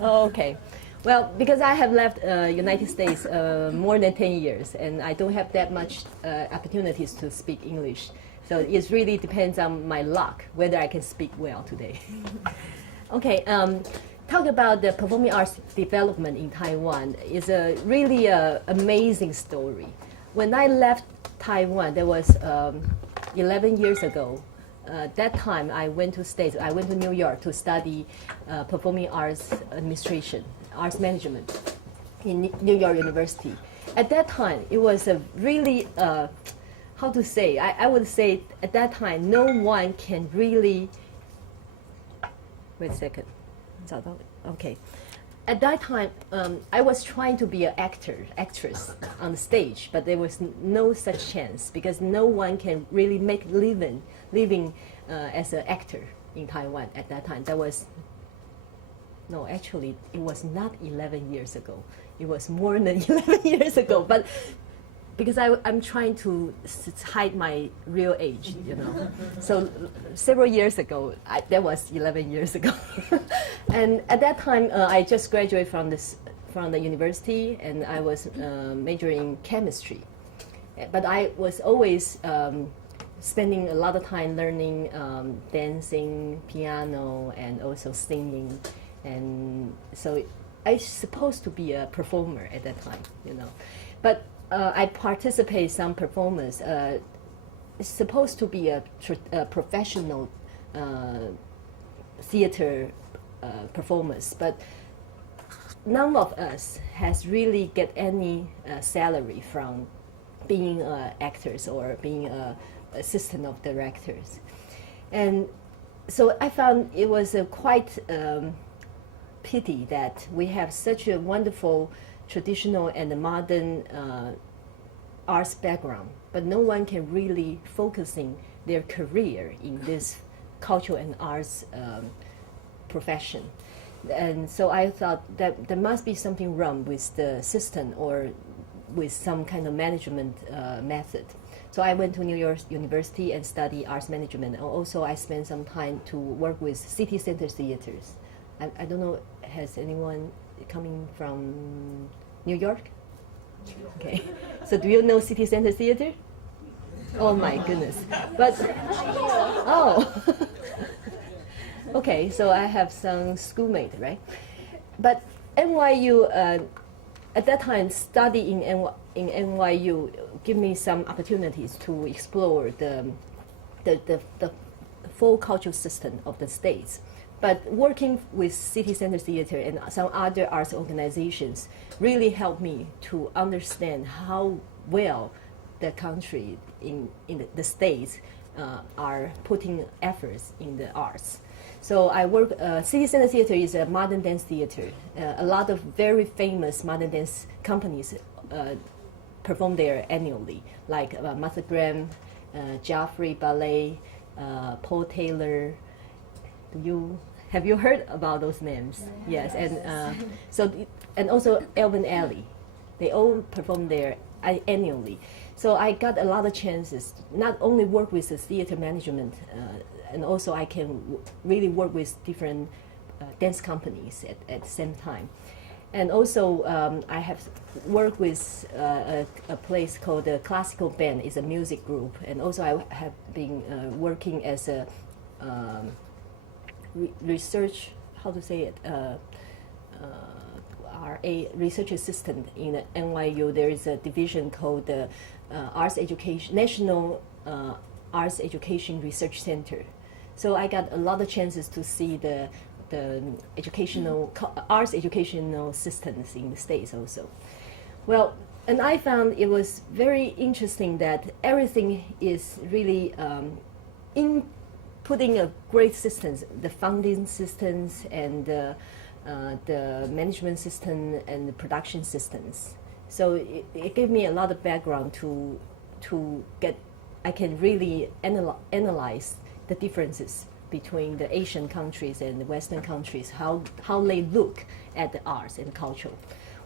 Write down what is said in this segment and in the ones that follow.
Okay. Well, because I have left United States more than 10 years, and I don't have that much opportunities to speak English. So it really depends on my luck whether I can speak well today. Okay, talk about the performing arts development in Taiwan is a really amazing story. When I left Taiwan, that was 11 years ago. That time I went to States. I went to New York to study performing arts administration, arts management in New York University. At that time, it was a really how to say? I would say at that time, no one can really. Wait a second. Okay. At that time, I was trying to be an actress on the stage, but there was no such chance because no one can really make living as an actor in Taiwan at that time. That was no, actually, it was not 11 years ago. It was more than 11 years ago, but because I'm trying to hide my real age, you know. So several years ago, that was 11 years ago. And at that time, I just graduated from the university, and I was majoring in chemistry. But I was always spending a lot of time learning dancing, piano, and also singing. And so I was supposed to be a performer at that time, you know. But I participate in some performance. It's supposed to be a professional theater performance, but none of us has really get any salary from being actors or being assistant of directors. And so I found it was a quite pity that we have such a wonderful traditional and modern arts background, but no one can really focusing their career in this cultural and arts profession. And so I thought that there must be something wrong with the system or with some kind of management method. So I went to New York University and studied arts management. And also I spent some time to work with city center theaters. I don't know, has anyone coming from New York? Okay. So do you know city center theater? Oh my goodness. But, oh. Okay, so I have some schoolmates, right? But NYU, at that time, studying in NYU give me some opportunities to explore the full cultural system of the States. But working with City Center Theater and some other arts organizations really helped me to understand how well the country in the States are putting efforts in the arts. So I work, City Center Theater is a modern dance theater. A lot of very famous modern dance companies perform there annually, like Martha Graham, Joffrey Ballet, Paul Taylor. Have you heard about those names? Yes, and and also Elvin Alley, they all perform there annually. So I got a lot of chances to not only work with the theater management, and also I can really work with different dance companies at the same time. And also I have worked with a place called the Classical Band. It's a music group, and also I have been working as a research, how to say it, RA research assistant in NYU. There is a division called the Arts Education National Arts Education Research Center. So I got a lot of chances to see the educational arts educational systems in the States also. Well, and I found it was very interesting that everything is really in putting a great systems, the funding systems and the management system and the production systems. So it gave me a lot of background to get, I can really analyze the differences between the Asian countries and the Western countries, how they look at the arts and culture.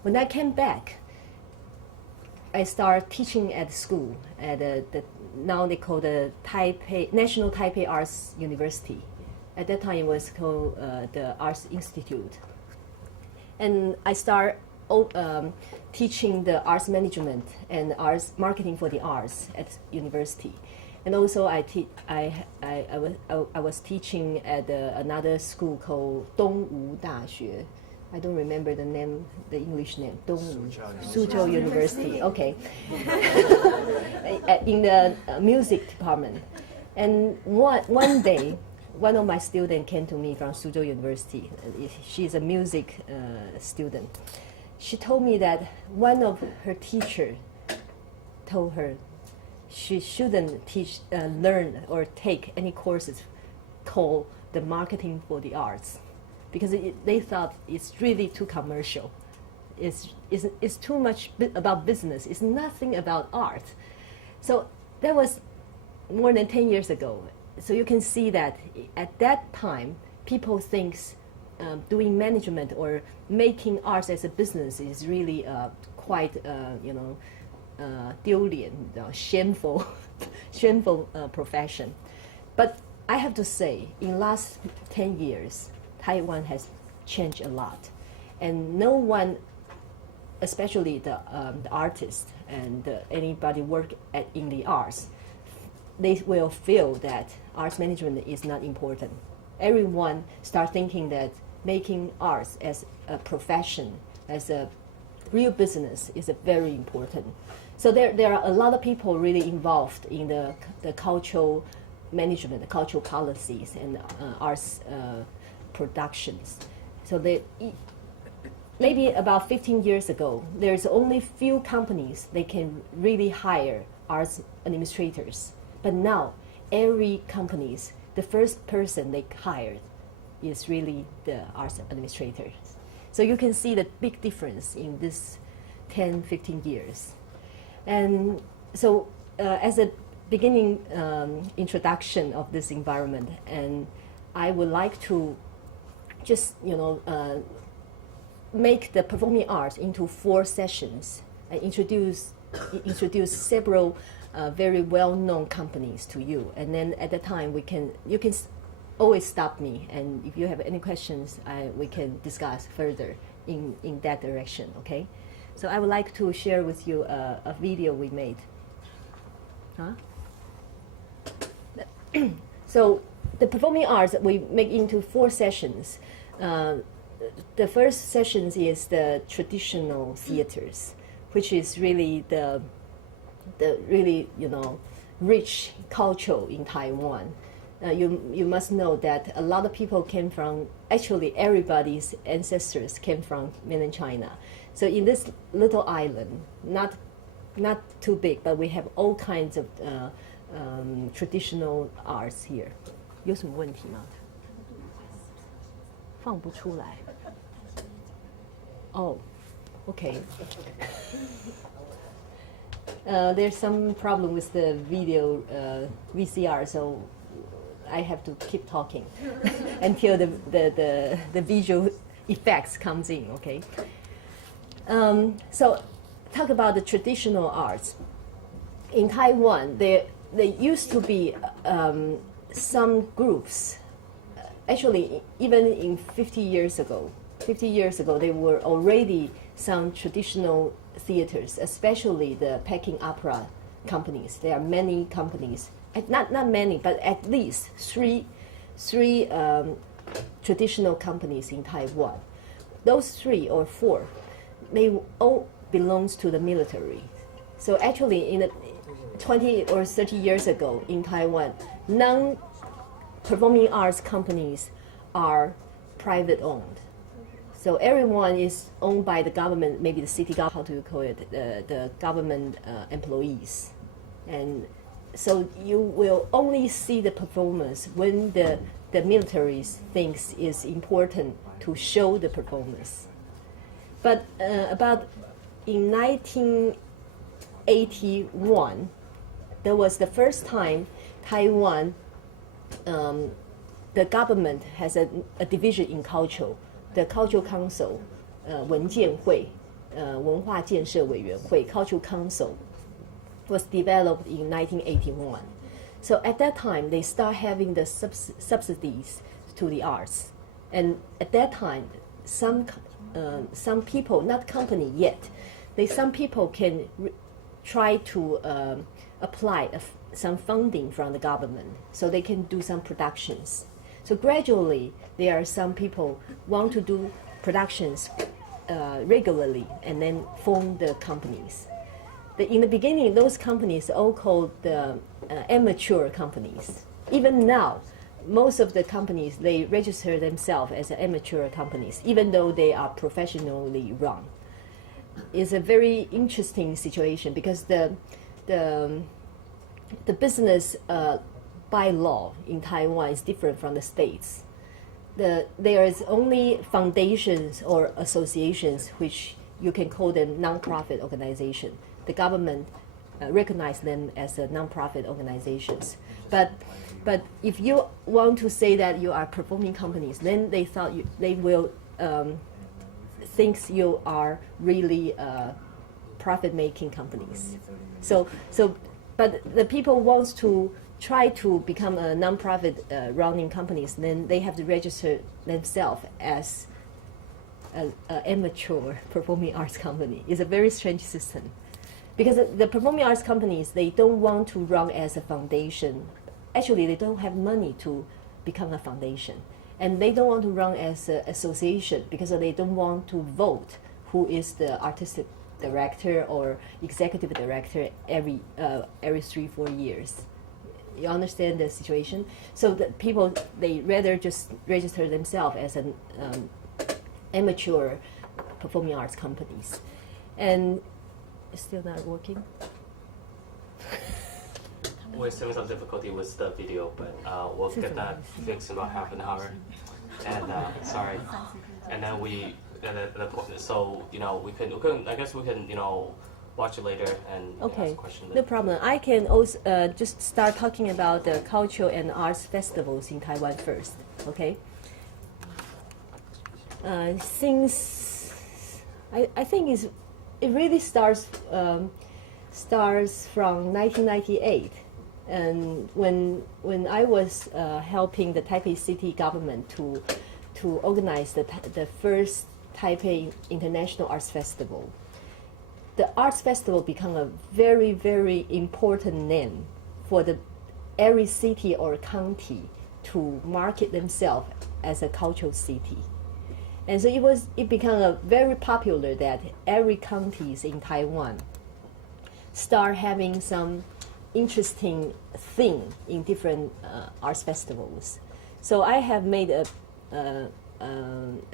When I came back, I started teaching at school at now they call the National Taipei Arts University. At that time, it was called the Arts Institute. And I start teaching the arts management and arts marketing for the arts at university. And also I was teaching at another school called Dongwu Daxue. I don't remember the name, the English name. Dongwu Suzhou University. Okay. In the music department. And one day, one of my students came to me from Suzhou University. She's a music student. She told me that one of her teachers told her she shouldn't learn or take any courses called the marketing for the arts, because they thought it's really too commercial. It's too much about business. It's nothing about art. So that was more than 10 years ago. So you can see that at that time, people think doing management or making arts as a business is really quite, 丢脸, shameful, shameful profession. But I have to say, in last 10 years, Taiwan has changed a lot, and no one, especially the artists and anybody work in the arts, they will feel that arts management is not important. Everyone start thinking that making arts as a profession, as a real business, is very important. So there are a lot of people really involved in the cultural management, the cultural policies, and arts productions. So maybe about 15 years ago, there's only few companies they can really hire arts administrators. But now, every companies, the first person they hired is really the arts administrators. So you can see the big difference in this 10, 15 years. And so as a beginning introduction of this environment, and I would like to just, make the performing arts into 4 sessions and introduce several very well-known companies to you. And then at the time, you can always stop me, and if you have any questions, we can discuss further in that direction, okay? So I would like to share with you a video we made. So the performing arts we make into 4 sessions. The first sessions is the traditional theaters, which is really the really rich culture in Taiwan. You must know that a lot of people came from, actually everybody's ancestors came from mainland China. So in this little island, not too big, but we have all kinds of traditional arts here. 有什么问题吗？放不出来。Oh, okay. There's some problem with the video VCR, so I have to keep talking until the visual effects comes in, okay? So talk about the traditional arts. In Taiwan, there used to be some groups, actually even in 50 years ago, there were already some traditional theaters, especially the Peking opera companies. There are many companies, not many, but at least three traditional companies in Taiwan. Those 3 or 4, they all belongs to the military. So actually, in 20 or 30 years ago in Taiwan, non-performing arts companies are private owned. So everyone is owned by the government, maybe the city government, how do you call it, the government employees. And so you will only see the performance when the military thinks it's important to show the performance. But about in 1981, that was the first time Taiwan, the government has a division in culture. The Cultural Council, 文建会, 文化建设委员会, Cultural Council, was developed in 1981. So at that time, they start having the subsidies to the arts. And at that time, some people, not company yet, some people can try to apply some funding from the government so they can do some productions. So gradually, there are some people want to do productions regularly and then form the companies. In the beginning, those companies all called the amateur companies. Even now, most of the companies, they register themselves as amateur companies, even though they are professionally run. It's a very interesting situation because the business by law in Taiwan is different from the States. There is only foundations or associations which you can call them non-profit organization. The government recognize them as non-profit organizations. But if you want to say that you are performing companies, then they will think you are really profit-making companies. But the people wants to try to become a non-profit running companies, then they have to register themselves as an amateur performing arts company. It's a very strange system. Because the performing arts companies, they don't want to run as a foundation. Actually, they don't have money to become a foundation. And they don't want to run as an association because they don't want to vote who is the artistic director or executive director every 3-4 years. You understand the situation? So the people, they rather just register themselves as an amateur performing arts companies. And it's still not working? We're having some difficulty with the video, but we'll get that fixed in about half an hour. And sorry. And then so we can I guess we can watch it later and ask a question later. No problem. I can also just start talking about the cultural and arts festivals in Taiwan first. Okay. Since I think it really starts from 1998, and when I was helping the Taipei City government to organize the first Taipei International Arts Festival. The arts festival became a very, very important name for every city or county to market themselves as a cultural city. And so it became very popular that every counties in Taiwan start having some interesting thing in different arts festivals. So I have made a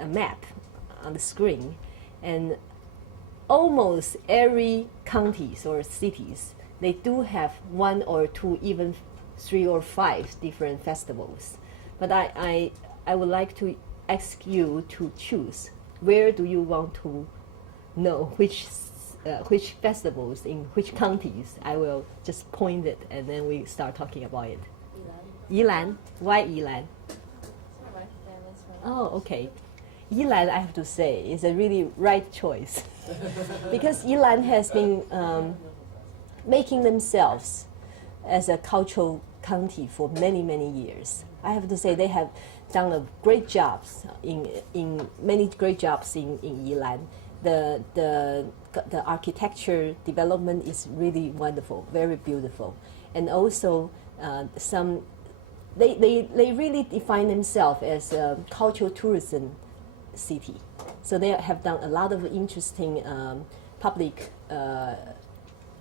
map on the screen, and almost every counties or cities, they do have 1 or 2, even 3 or 5 different festivals. But I would like to ask you to choose where do you want to know which festivals in which counties. I will just point it and then we start talking about it. Yilan. Why Yilan? Oh, okay. Yilan, I have to say, is a really right choice because Yilan has been making themselves as a cultural county for many, many years. I have to say they have done a great jobs in many great jobs in Yilan. The architecture development is really wonderful, very beautiful, and also they really define themselves as a cultural tourism city. So they have done a lot of interesting public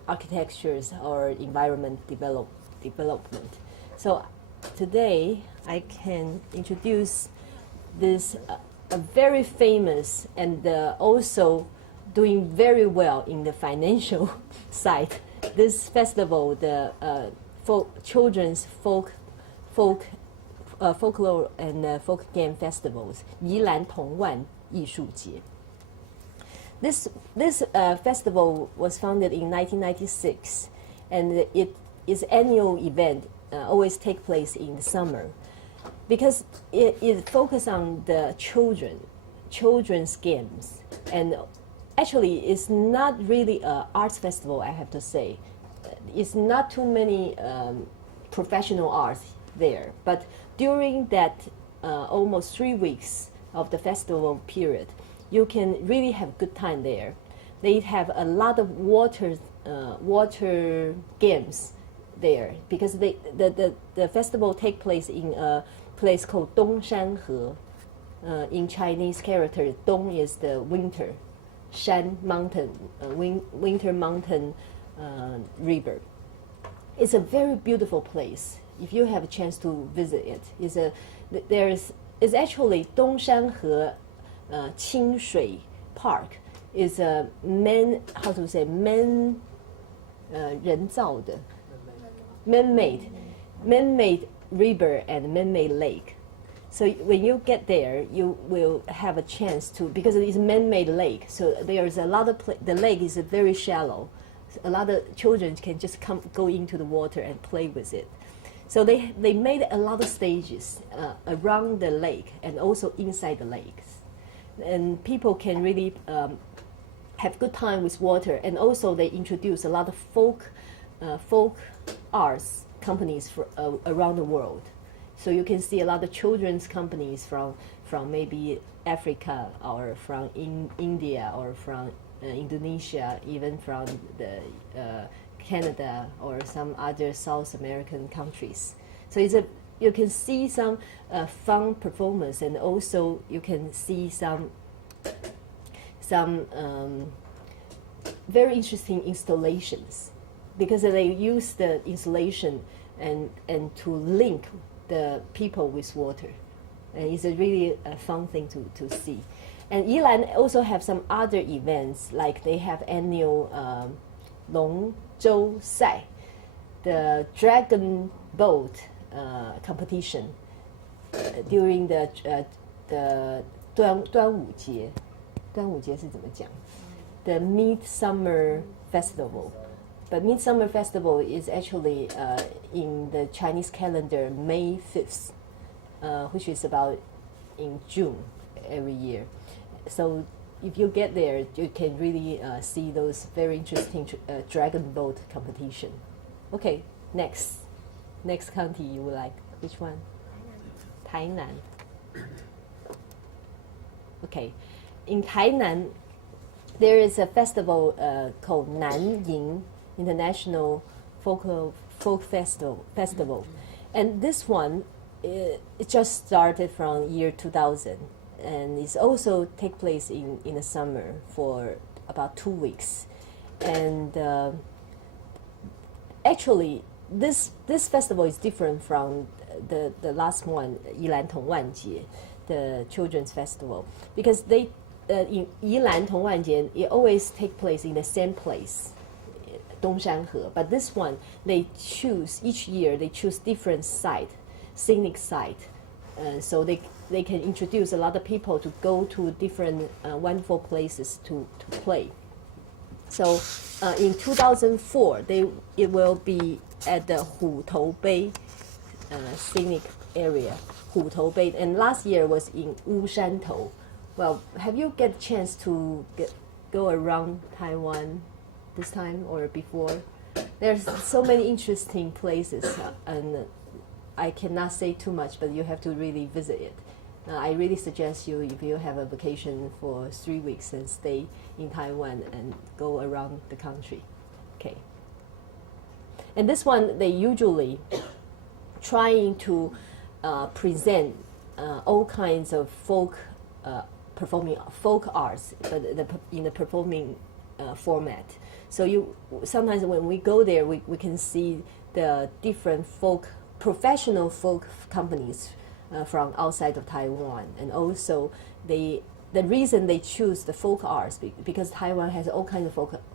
architectures or environment development. So today I can introduce this a very famous and also doing very well in the financial side. This festival, the children's folklore and folk game festivals, Yilan Tongwan 艺术节. This festival was founded in 1996, and its annual event always take place in the summer, because it focuses on the children's games, and actually it's not really an arts festival. I have to say, it's not too many professional arts there, but during that almost 3 weeks of the festival period, you can really have good time there. They have a lot of water games there because the festival take place in a place called Dongshanhe. In Chinese character, Dong is the winter, Shan mountain, winter mountain river. It's a very beautiful place. If you have a chance to visit it, it's actually Dongshanhe Qingshui Park is a man 人造的 man-made river and man-made lake. So when you get there, you will have a chance to, because it is a man-made lake, so there's a lot of, the lake is very shallow. A lot of children can just go into the water and play with it. So they made a lot of stages around the lake and also inside the lakes. And people can really have good time with water, and also they introduce a lot of folk arts companies around the world. So you can see a lot of children's companies from maybe Africa or from India or from Indonesia, even from the Canada or some other South American countries. So you can see some fun performance, and also you can see some very interesting installations, because they use the installation and to link the people with water, and it's a really fun thing to see. And Yilan also have some other events, like they have annual Longzhou Sai, the dragon boat competition during the 端午节是怎么讲? The Midsummer Festival. But Midsummer Festival is actually in the Chinese calendar May 5th, which is about in June every year. So if you get there, you can really see those very interesting dragon boat competition. Okay, next county you would like. Which one? Tainan. Okay, in Tainan, there is a festival called Nanying International Folk Festival. And this one, it just started from year 2000, and it's also take place in the summer for about 2 weeks. And actually, this festival is different from the last one, Yilan Tongwanjie, the children's festival, because they in Yilan Tongwanjie, it always take place in the same place, Dongshanhe. But this one, they choose each year. They choose different scenic site, so they can introduce a lot of people to go to different wonderful places to play. So in 2004, it will be at the Hutou Bay scenic area, Hutou Bay, and last year was in Wushantou. Well, have you get a chance to go around Taiwan this time or before? There's so many interesting places, and I cannot say too much, but you have to really visit it. I really suggest you, if you have a vacation for 3 weeks, and stay in Taiwan and go around the country. Okay. And this one, they usually trying to present all kinds of performing folk arts, but in the performing format. So sometimes when we go there, we can see the different professional folk companies from outside of Taiwan, and also the reason they choose the folk arts because Taiwan has all kinds of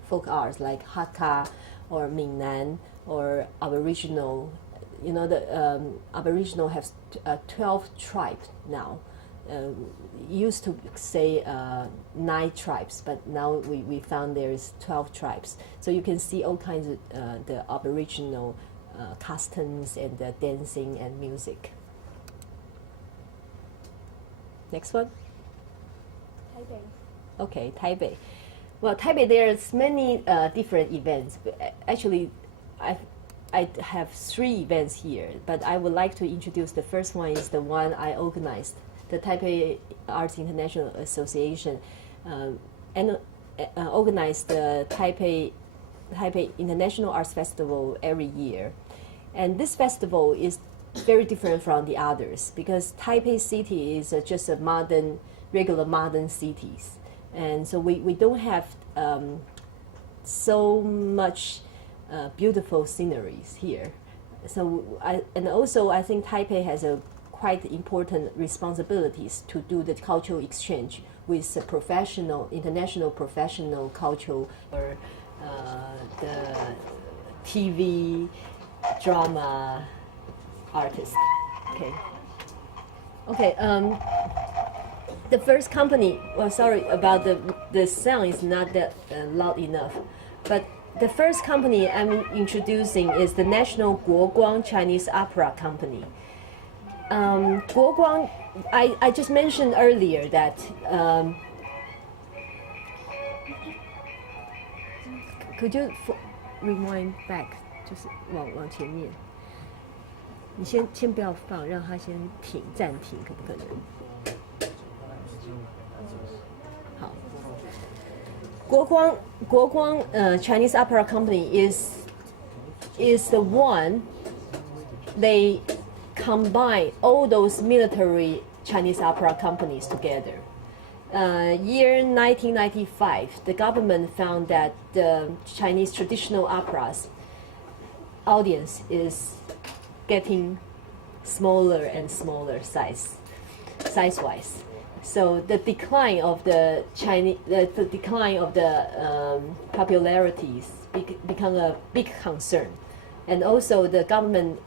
folk arts like Hakka or Minnan or Aboriginal. You know, the Aboriginal has 12 tribes now. Used to say 9 tribes, but now we found there is 12 tribes. So you can see all kinds of the Aboriginal customs and the dancing and music. Next one. Taipei. Okay, Taipei. Well, Taipei, there's many different events. Actually, I have 3 events here, but I would like to introduce the first one is the one I organized, the Taipei Arts International Association, and organized the Taipei International Arts Festival every year. And this festival is very different from the others because Taipei City is just a regular modern cities. And so we don't have so much beautiful sceneries here. So I think Taipei has a quite important responsibilities to do the cultural exchange with international professional cultural or the TV drama artists. Okay. The first company. Well, sorry about the sound is not that loud enough, but the first company I'm introducing is the National Guoguang Chinese Opera Company. Guoguang, I just mentioned earlier that. Could you rewind back？ 就是往前面。你先不要放，让它先暂停，可不可能？好。国光Chinese Opera Company is the one they combine all those military Chinese opera companies together. Year 1995, the government found that the Chinese traditional operas audience is getting smaller and smaller size-wise. So the decline of the popularities become a big concern, and also the government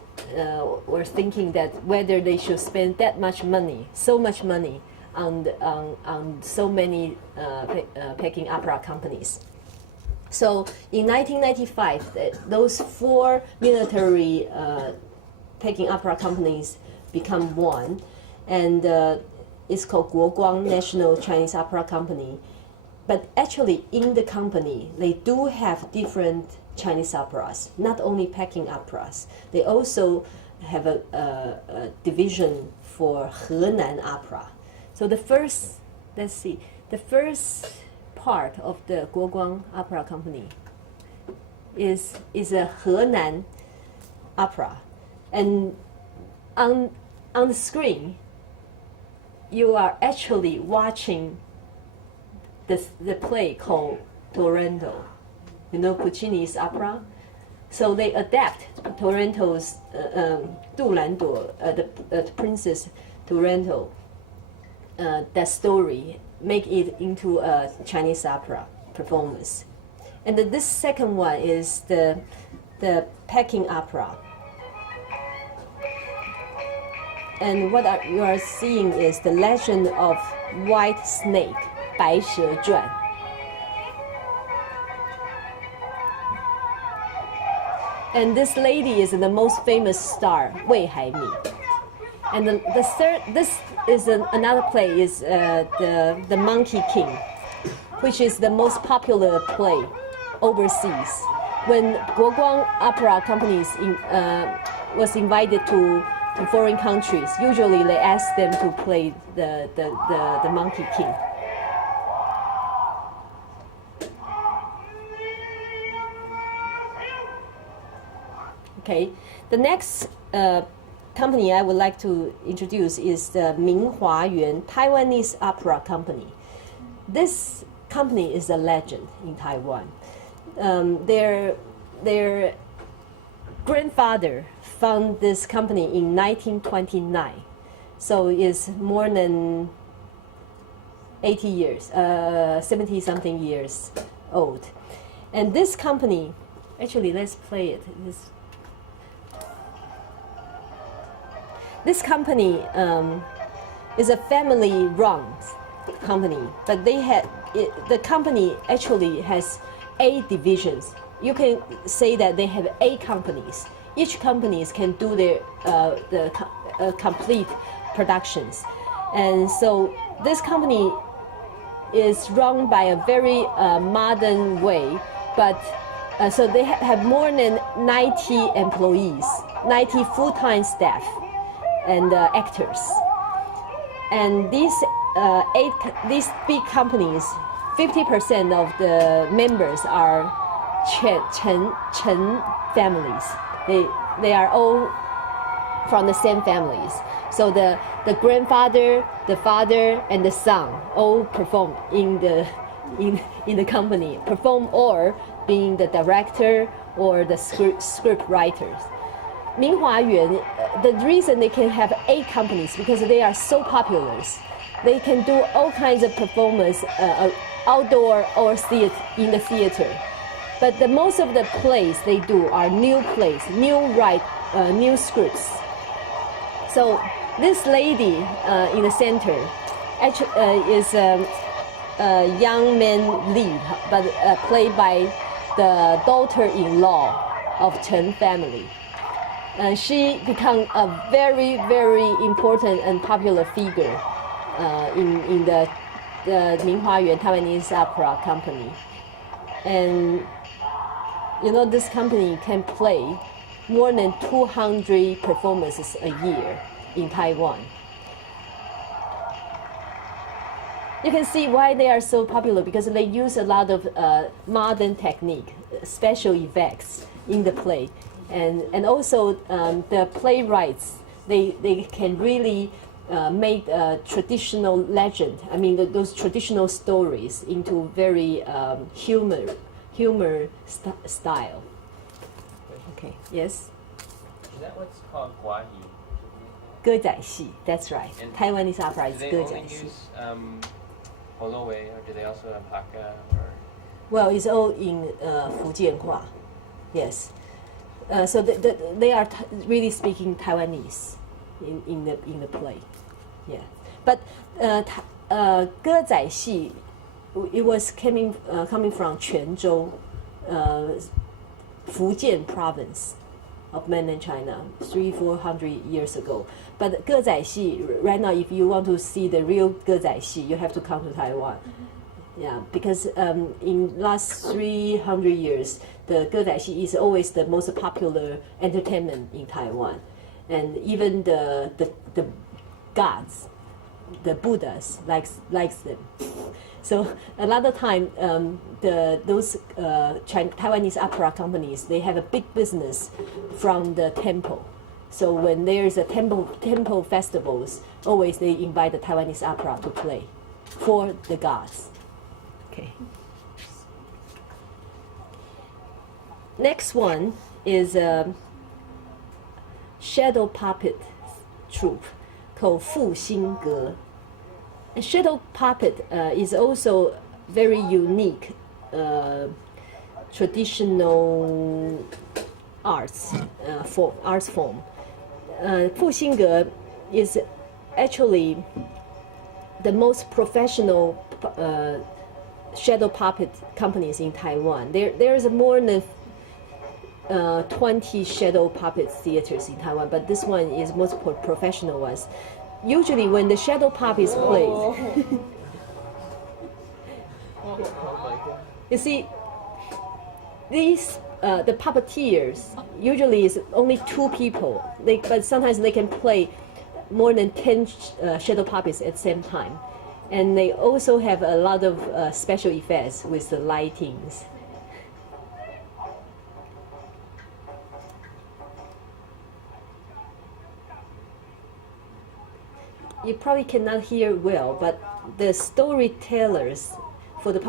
were thinking that whether they should spend so much money on so many Peking opera companies. So in 1995, those 4 military Peking opera companies become one, and it's called Guoguang National Chinese Opera Company. But actually, in the company, they do have different Chinese operas, not only Peking operas. They also have a division for Henan opera. So the first part of the Guoguang Opera Company is a Henan opera, and on the screen you are actually watching the play called Torrento. You know Puccini's opera. So they adapt Torrento's the Princess Torrento. That story, make it into a Chinese opera performance. And this second one is the Peking opera. And what you are seeing is the Legend of White Snake, 白蛇传. And this lady is the most famous star, Wei Haimi. And this is another play is the Monkey King, which is the most popular play overseas. When Guoguang Opera Companies was invited to foreign countries, usually they ask them to play the Monkey King. Okay, the next company I would like to introduce is the Minghua Yuan Taiwanese Opera Company. This company is a legend in Taiwan. Their grandfather founded this company in 1929, so it's more than 80 years, 70-something years old. And this company, actually, let's play it. This company is a family-run company, but the company actually has 8 divisions. You can say that they have 8 companies. Each companies can do their complete productions, and so this company is run by a very modern way, but So they have more than 90 employees, 90 full-time staff, and actors. And these big companies, 50% of the members are Chen families. They are all from the same families. So the grandfather, the father, and the son all perform in the company, perform or being the director or the script writers. Minhua Yuan, the reason they can have 8 companies because they are so popular. They can do all kinds of performance, outdoor or in the theater. But most of the plays they do are new plays, new scripts. So this lady in the center actually is a young man lead, but played by the daughter-in-law of Chen family. She became a very, very important and popular figure in the Minhua Yuan Taiwanese opera company. And this company can play more than 200 performances a year in Taiwan. You can see why they are so popular because they use a lot of modern technique, special effects in the play. And also the playwrights, they can really make a traditional legend, those traditional stories into very humor style. Okay, yes? Is that what's called guahi? 歌仔戏, that's right. And Taiwanese opera is do they 歌仔 only 戏. use Holowei, or do they also have Hakka? Or Well, it's all in Fujianhua, yes. So they are really speaking Taiwanese in the play, yeah. But 歌仔戏, it was coming from Quanzhou, Fujian province of mainland China 300-400 years ago. But 歌仔戏, right now, if you want to see the real 歌仔戏, you have to come to Taiwan. Yeah, because in last 300 years, the 歌仔戏 is always the most popular entertainment in Taiwan, and even the gods, the Buddhas likes them. So a lot of time, those Taiwanese opera companies, they have a big business from the temple. So when there's a temple festivals, always they invite the Taiwanese opera to play for the gods. Okay. Next one is a shadow puppet troupe called Fu Xing Ge. A shadow puppet is also very unique traditional arts form. Fu Xing Ge is actually the most professional shadow puppet companies in Taiwan. There is more than 20 shadow puppet theaters in Taiwan, but this one is most professional ones. Usually when the shadow puppets play, you see, these the puppeteers usually is only 2 people. But sometimes they can play more than 10 shadow puppets at the same time. And they also have a lot of special effects with the lightings. You probably cannot hear well, but the storytellers for the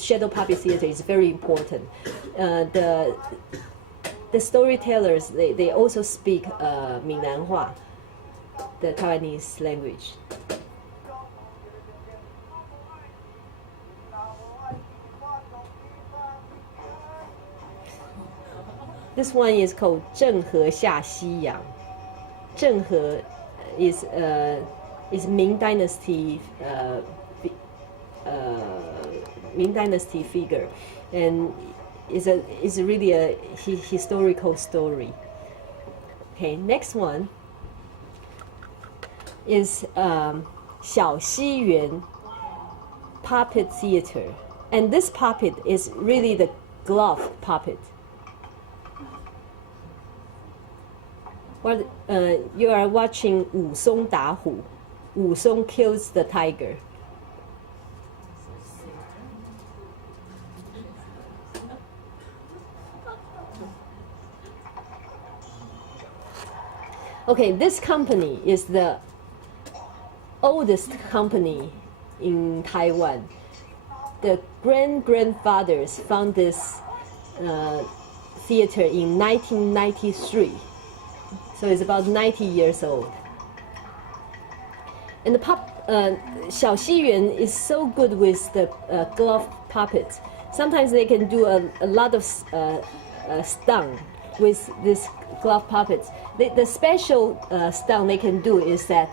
shadow puppet theater is very important. The storytellers, they also speak Minanhua, the Taiwanese language. This one is called 郑和下西洋. 郑和is Ming Dynasty figure, and is really a historical story. Okay, next one is 小西园 puppet theater, and this puppet is really the glove puppet. What you are watching 武松打虎. 武松 kills the tiger. Okay, this company is the oldest company in Taiwan. The grandfathers found this theater in 1993. So it's about 90 years old. And the Xiao Xiyuan is so good with the glove puppets. Sometimes they can do a lot of stunt with this glove puppets. The special stunt they can do is that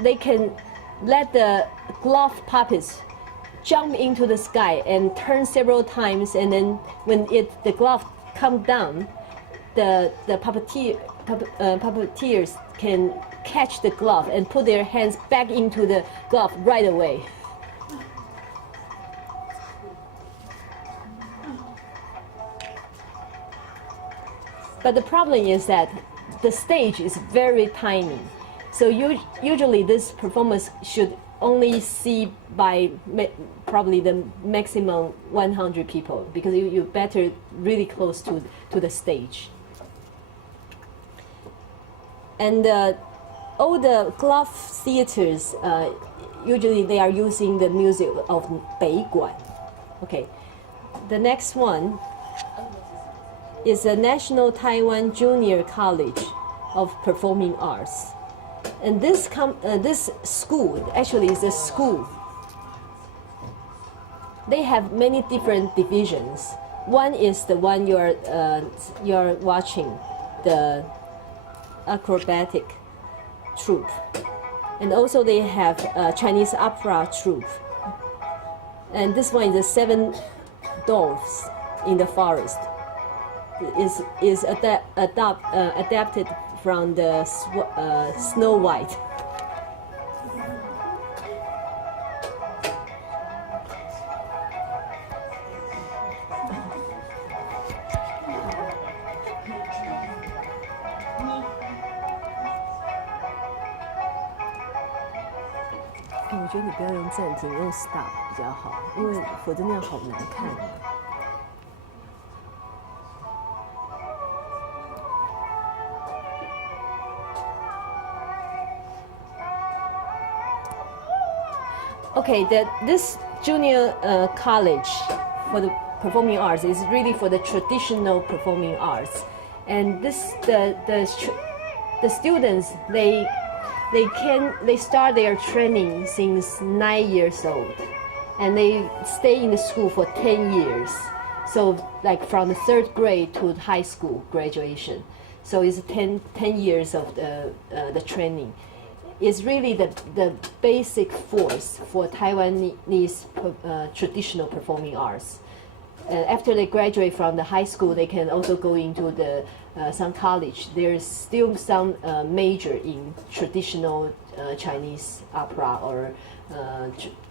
they can let the glove puppets jump into the sky and turn several times, and then when the glove comes down, the puppeteers can catch the glove and put their hands back into the glove right away. But the problem is that the stage is very tiny. So usually this performance should only see by probably the maximum 100 people, because you better really close to the stage. And all the glove theaters, usually they are using the music of Beiguan. Okay, the next one is the National Taiwan Junior College of Performing Arts. And this school actually is a school. They have many different divisions. One is the one you're watching, the acrobatic troupe, and also they have a Chinese opera troupe. And this one is the Seven Dwarfs in the Forest. Is adapted from the Snow White.我觉得你不要用暂停，用 stop 比较好，因为否则那样好难看。Okay, this junior college for the performing arts is really for the traditional performing arts, and the students they start their training since 9 years old, and they stay in the school for 10 years. So like from the 3rd grade to high school graduation. So it's 10 years of the training. Is really the basic force for Taiwanese traditional performing arts. After they graduate from the high school, they can also go into some college. There is still some major in traditional Chinese opera or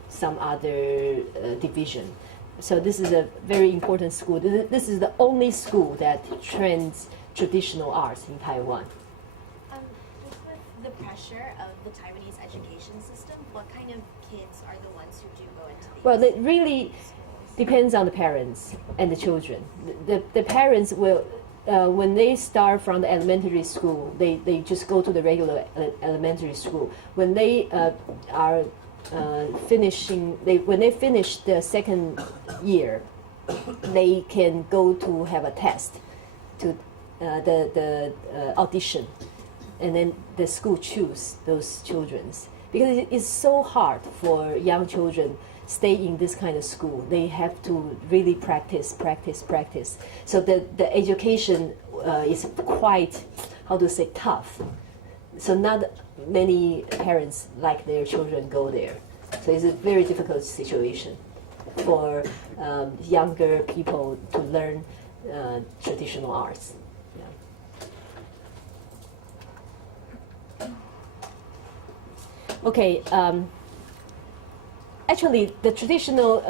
some other division. So this is a very important school. This is the only school that trains traditional arts in Taiwan. Just with the pressure of the Taiwanese education system, what kind of kids are the ones who do go into these? Well, it really depends on the parents and the children. The parents will, when they start from the elementary school, they just go to the regular elementary school. When they are when they finish the 2nd year, they can go to have a test, to the audition, and then the school choose those children, because it's so hard for young children stay in this kind of school. They have to really practice. So the education is quite, how to say, tough. So not many parents like their children go there. So it's a very difficult situation for younger people to learn traditional arts. Yeah. Okay. Actually, the traditional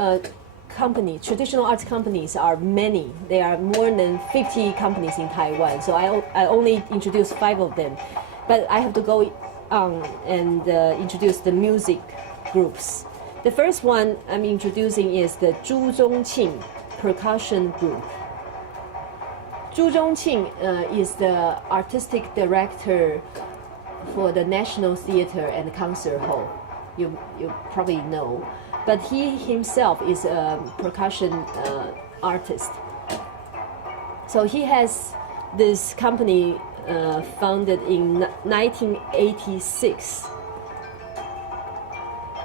traditional arts companies are many. There are more than 50 companies in Taiwan. So I only introduced 5 of them, but I have to go on and introduce the music groups. The first one I'm introducing is the Zhu Zhongqing percussion group. Zhu Zhongqing is the artistic director for the National Theater and Concert Hall. You probably know. But he himself is a percussion artist. So he has this company founded in 1986.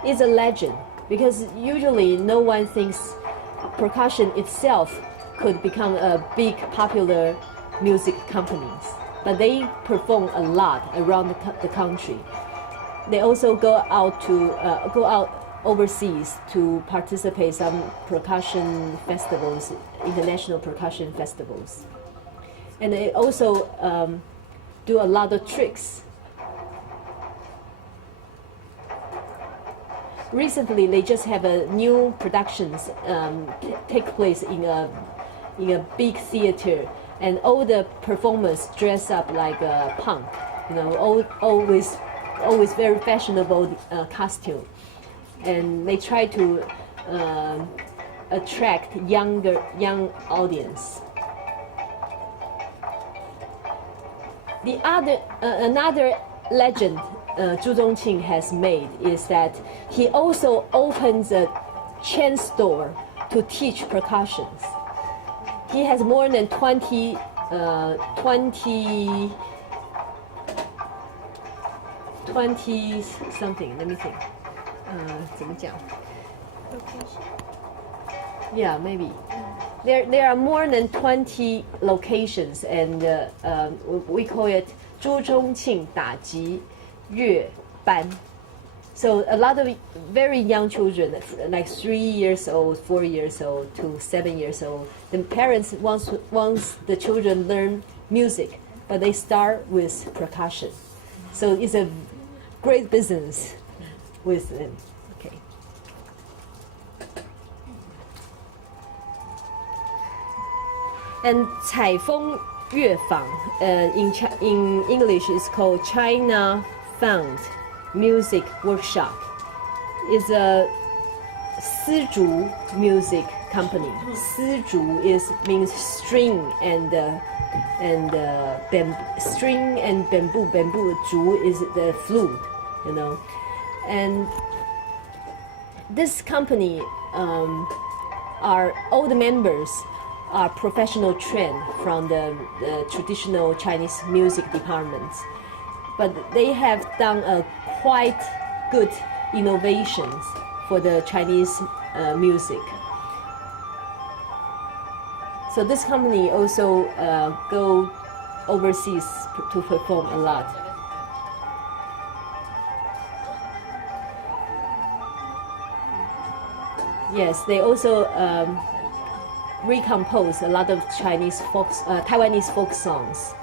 It's a legend because usually no one thinks percussion itself could become a big popular music companies. But they perform a lot around the country. They also go out overseas to participate some percussion festivals, international percussion festivals, and they also do a lot of tricks. Recently, they just have a new productions take place in a big theater, and all the performers dress up like a punk, always very fashionable costume. And they try to attract young audience. Another legend Zhu Zhongqing has made is that he also opens a chain store to teach percussions. He has more than 20 something. Let me think. 怎么讲? Yeah, maybe. There are more than 20 locations, and we call it 朱宗庆打击乐班. So a lot of very young children, like 3 years old, 4 years old to 7 years old, the parents wants the children learn music, but they start with percussion. So it's a great business with them. Okay. And 采风乐坊, in English is called China Found Music Workshop. It's a 丝竹 music company. 丝竹 means string and string and bamboo. Bamboo 竹 is the flute, And this company all the members are professional trained from the traditional Chinese music departments, but they have done a quite good innovations for the Chinese music. So this company also go overseas to perform a lot. Yes, they also recompose a lot of Taiwanese folk songs.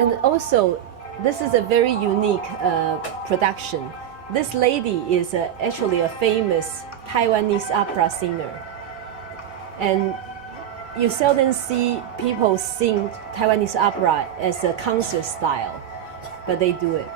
And also, this is a very unique production. This lady is actually a famous Taiwanese opera singer. And you seldom see people sing Taiwanese opera as a concert style, but they do it.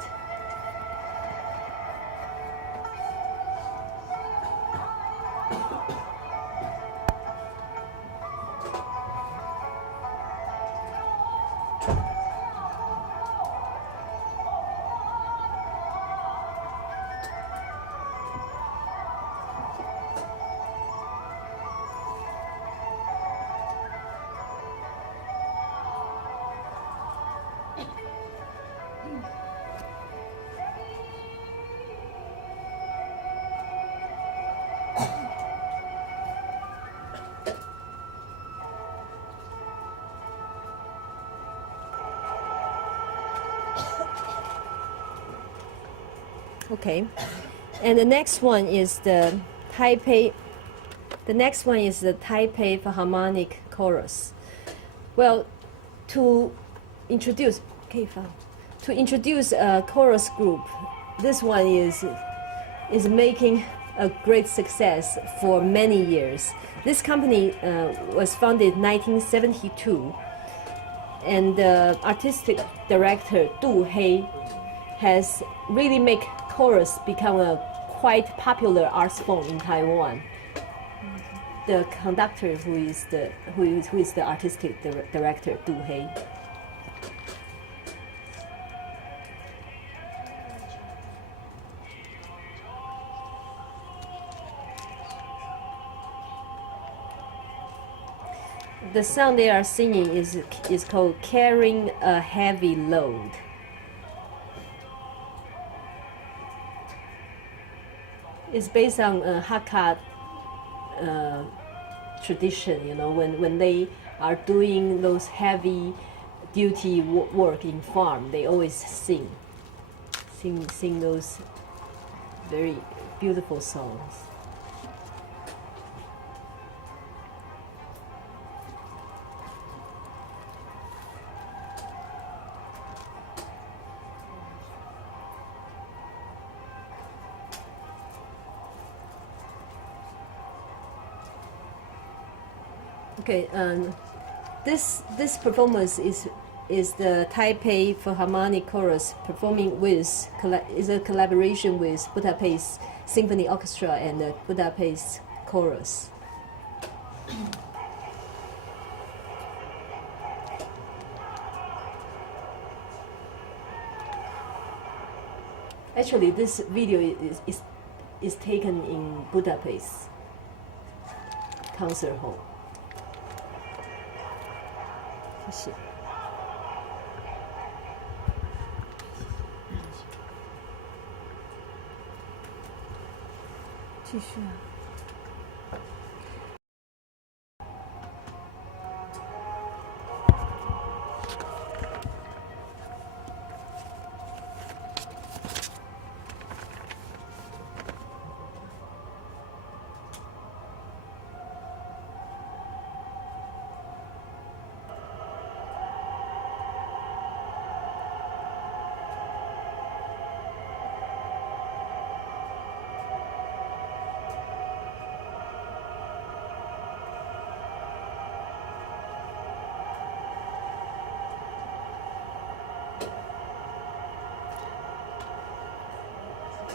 Okay, and the next one is the Taipei. The next one is the Taipei Philharmonic Chorus. Well, to introduce a chorus group, this one is making a great success for many years. This company was founded in 1972, and the artistic director Du Hei has really made chorus become a quite popular art form in Taiwan. The conductor who is the artistic director Du Hei. The song they are singing is called "Carrying a Heavy Load." It's based on Hakka tradition. You know, when they are doing those heavy duty work in farm, they always sing those very beautiful songs. Okay, this performance is the Taipei Philharmonic Chorus performing with is a collaboration with Budapest Symphony Orchestra and the Budapest Chorus. Actually, this video is taken in Budapest concert hall. 谢谢。继续啊。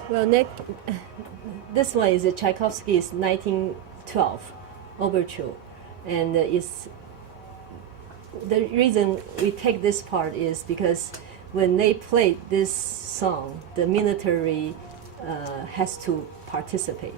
Well, this one is Tchaikovsky's 1912 overture, and the reason we take this part is because when they played this song, the military has to participate.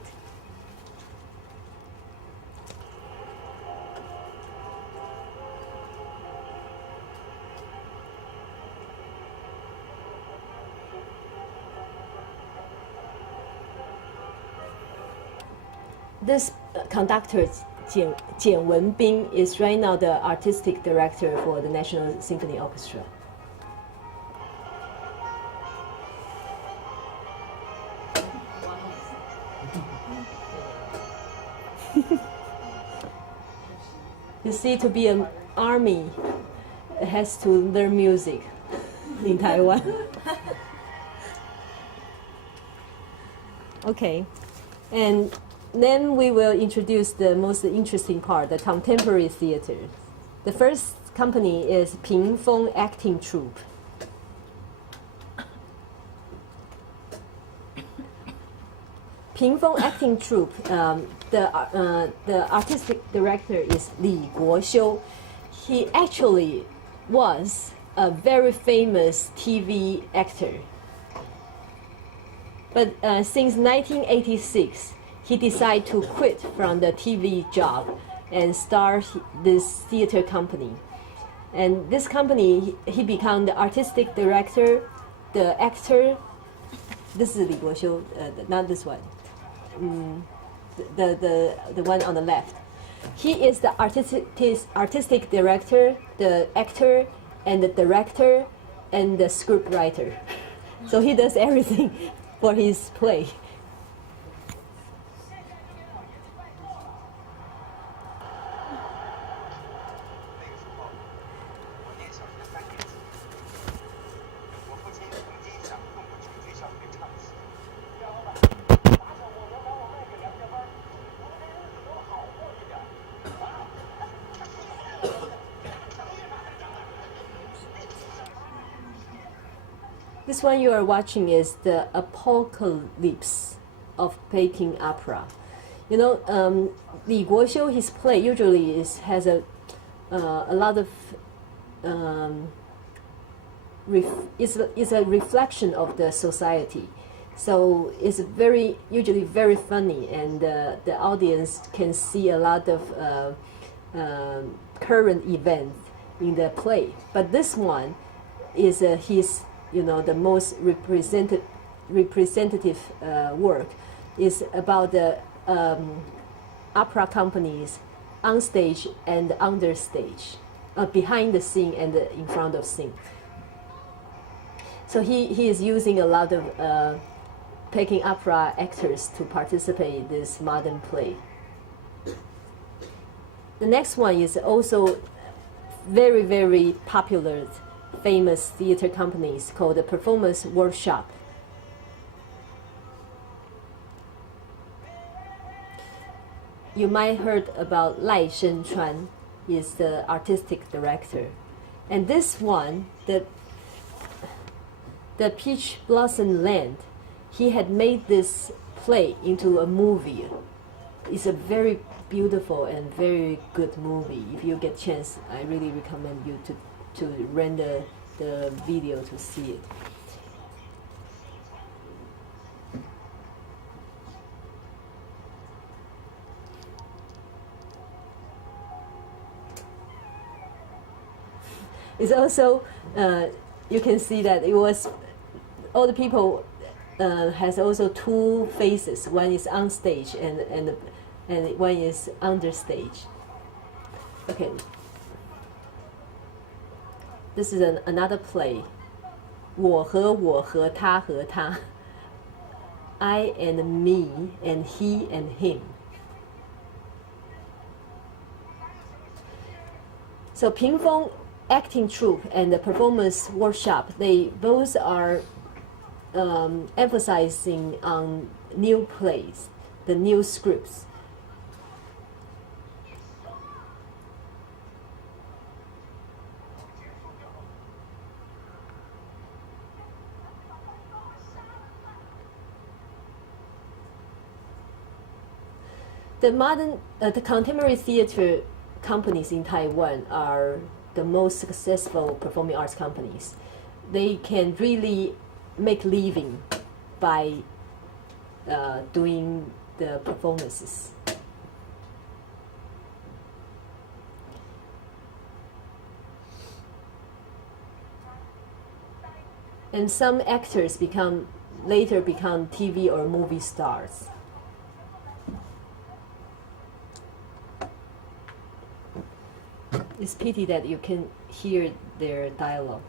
This conductor, Jian Wenbing, is right now the artistic director for the National Symphony Orchestra. You see, to be an army, it has to learn music in Taiwan. Okay, and then we will introduce the most interesting part, the contemporary theater. The first company is Pingfeng Acting Troupe. Pingfeng Acting Troupe, the artistic director is Li Guoxiu. He actually was a very famous TV actor. But since 1986, he decided to quit from the TV job and start this theater company. And this company, he became the artistic director, the actor. This is Li Guoxiu, not this one. The one on the left. He is the artistic director, the actor, and the director, and the script writer. So he does everything. for his play. This one you are watching is the apocalypse of Peking opera. You know, Li Guoxiu, his play usually has a lot of is a reflection of the society. So it's usually very funny, and the audience can see a lot of current events in the play. But this one is his, the most representative work is about the opera companies on stage and under stage, behind the scene and in front of scene. So he is using a lot of Peking opera actors to participate in this modern play. The next one is also very, very popular, famous theater companies called the Performance Workshop. You might heard about Lai Shengchuan, is the artistic director. And this one, the Peach Blossom Land, he had made this play into a movie. It's a very beautiful and very good movie. If you get chance, I really recommend you to rent the video to see it. It's also, you can see that it was, all the people has also two faces. One is on stage and one is under stage. Okay. This is another play. 我和他和他. I and me and he and him. So Pingfeng acting troupe and the performance workshop, they both are emphasizing on new plays, the new scripts. The contemporary theater companies in Taiwan are the most successful performing arts companies. They can really make living by doing the performances. And some actors later become TV or movie stars. It's pity that you can hear their dialogue.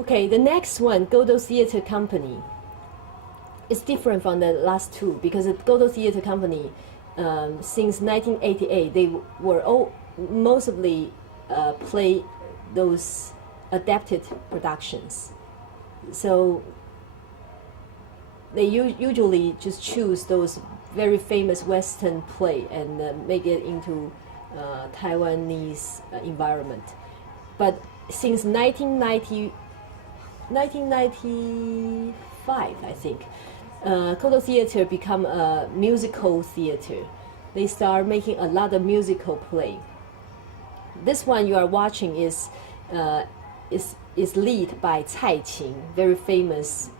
Okay, the next one, Godo Theater Company, is different from the last two because the Godo Theater Company, since 1988, they were mostly play those adapted productions. So they usually just choose those very famous Western play and make it into Taiwanese environment. But since 1995, I think, Kodo Theater become a musical theater. They start making a lot of musical play. This one you are watching is led by Cai Qing, very famous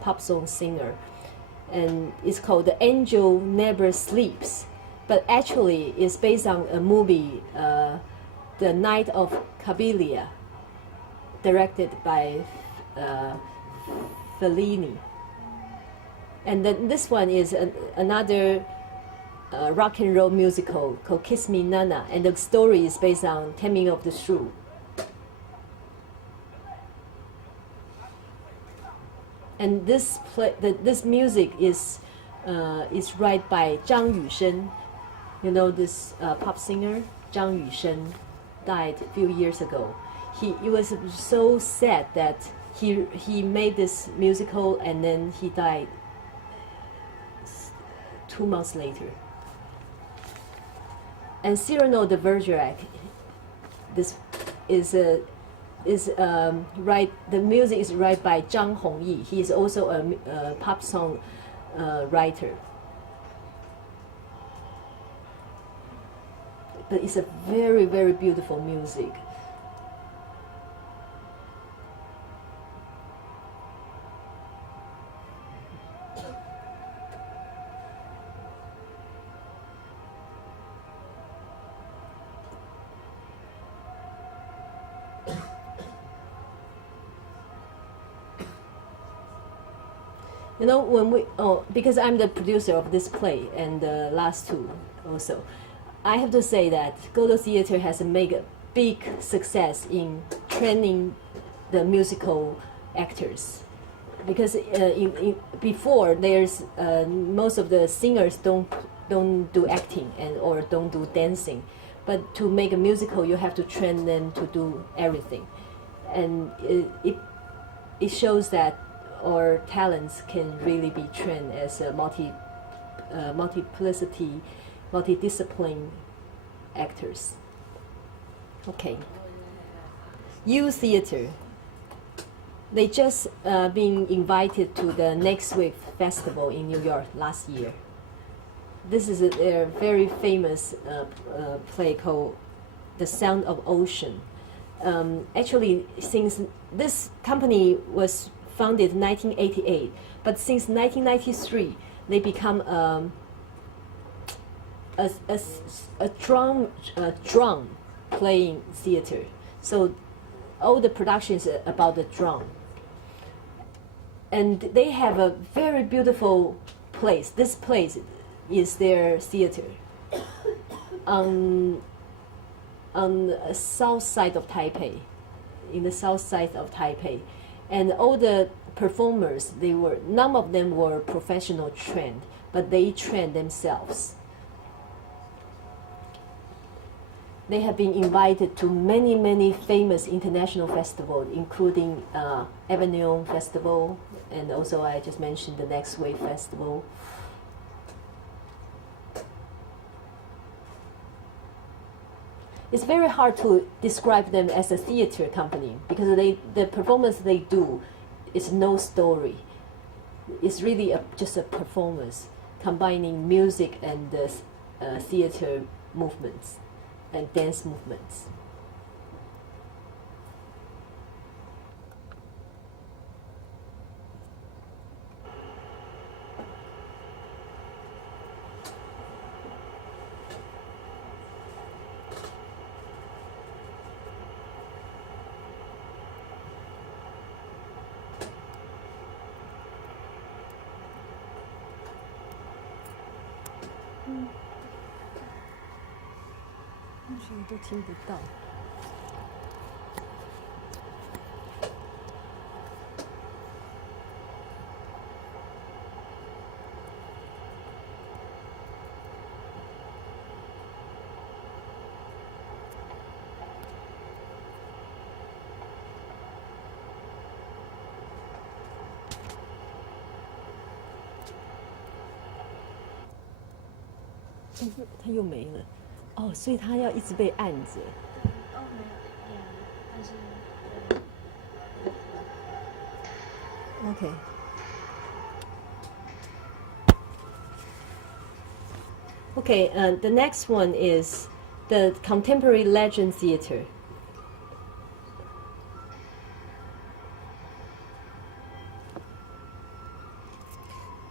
pop song singer, and it's called "The Angel Never Sleeps." but actually it's based on a movie, The Night of Cabilia, directed by Fellini. And then this one is another rock and roll musical called Kiss Me Nana, and the story is based on Taming of the Shrew. And this music is written by Zhang Yushen. You know this pop singer Zhang Yushen died a few years ago. It was so sad that he made this musical and then he died 2 months later. And Cyrano de Bergerac, this is right. The music is written by Zhang Hongyi. He is also a pop song writer. But it's a very, very beautiful music. You know, because I'm the producer of this play and the last two also, I have to say that Godo Theater has made a big success in training the musical actors. Because before there's most of the singers don't do acting or don't do dancing, but to make a musical you have to train them to do everything, and it shows that our talents can really be trained as a multidiscipline actors. Okay. U Theater. They just been invited to the Next Week Festival in New York last year. This is a very famous play called The Sound of Ocean. Actually, since this company was founded in 1988, but since 1993, they become a drum playing theater. So all the productions are about the drum. And they have a very beautiful place. This place is their theater on the south side of Taipei, in the south side of Taipei. And all the performers, none of them were professional trained, but they trained themselves. They have been invited to many, many famous international festivals, including Avignon Festival, and also I just mentioned the Next Wave Festival. It's very hard to describe them as a theater company because the performance they do is no story. It's really just a performance combining music and the theater movements and dance movements.都听不到。它又没了。哦，所以它要一直被按着。哦，没有，但是。Okay. Okay, the next one is the Contemporary Legend Theater.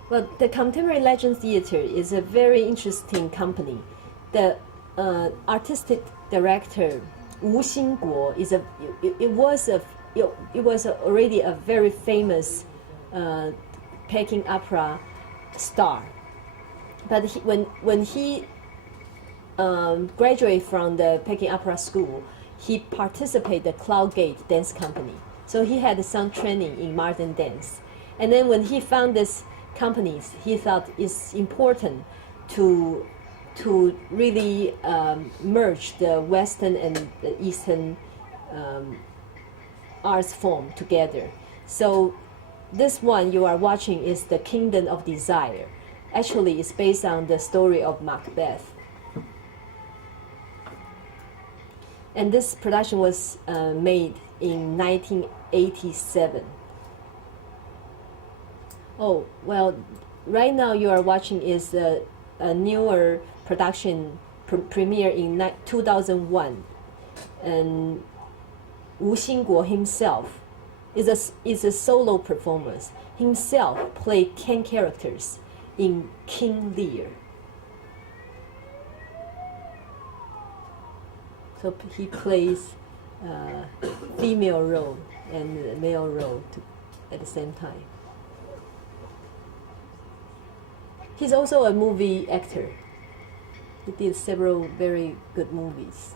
Well, the Contemporary Legend Theater is a very interesting company. The artistic director Wu Xingguo is it was already a very famous Peking opera star. But when he graduated from the Peking Opera School, he participated in the Cloud Gate Dance Company. So he had some training in modern dance. And then when he found this companies, he thought it's important to really merge the Western and the Eastern arts form together. So this one you are watching is the Kingdom of Desire. Actually, it's based on the story of Macbeth. And this production was made in 1987. Oh, well, right now you are watching is a newer production premiere in 2001. And Wu Xingguo himself is a solo performance. Himself played 10 characters in King Lear. So he plays female role and male role at the same time. He's also a movie actor. He did several very good movies.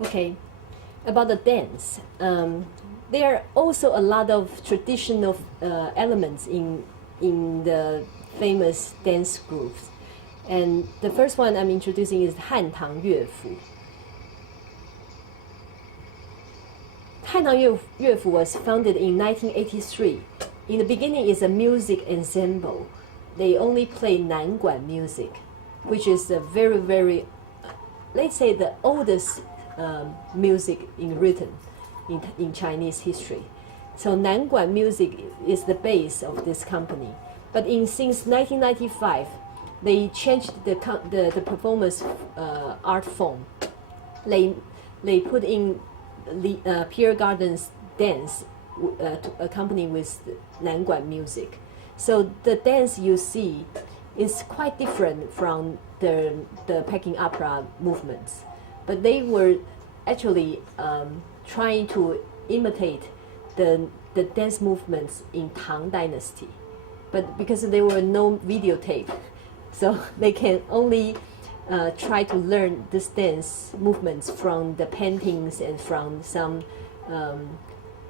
Okay, about the dance. There are also a lot of traditional elements in the famous dance groups. And the first one I'm introducing is Hantang Yuefu. Hantang Yuefu was founded in 1983. In the beginning, it's a music ensemble. They only play Nanguan music, which is a very, very, let's say, the oldest music written in Chinese history. So Nanguan music is the base of this company. But since 1995, they changed the performance art form. They put in Pierre Garden's dance to accompany with Nanguan music. So the dance you see is quite different from the Peking opera movements. But they were actually trying to imitate the dance movements in Tang Dynasty. But because there were no videotape, so they can only try to learn this dance movements from the paintings and from some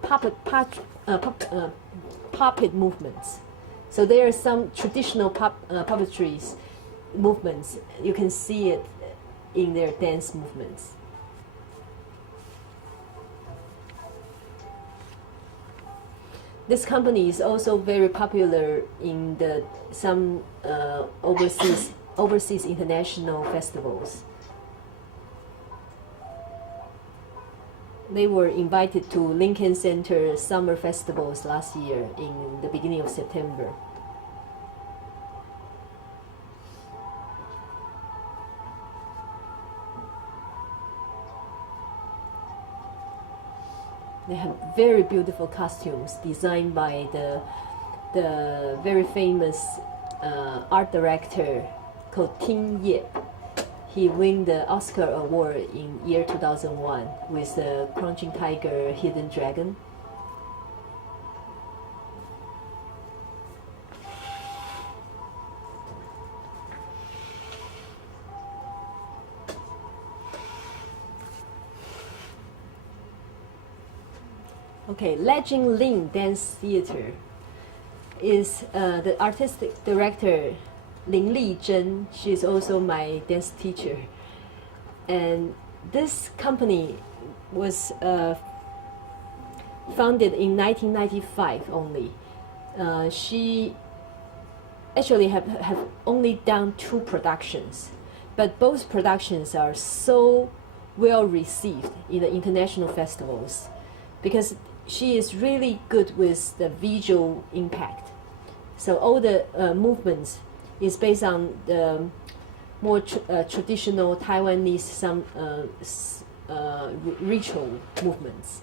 puppet movements. So there are some traditional puppetry movements. You can see it in their dance movements. This company is also very popular in some overseas international festivals. They were invited to Lincoln Center summer festivals last year in the beginning of September. They have very beautiful costumes designed by the very famous art director called Ting Ye. He won the Oscar Award in year 2001 with the Crouching Tiger, Hidden Dragon. Okay, Legend Ling Dance Theater is the artistic director Lin Li Zhen. She's also my dance teacher. And this company was founded in 1995 only. She actually have only done 2 productions, but both productions are so well received in the international festivals because she is really good with the visual impact. So all the movements is based on the more traditional Taiwanese ritual movements.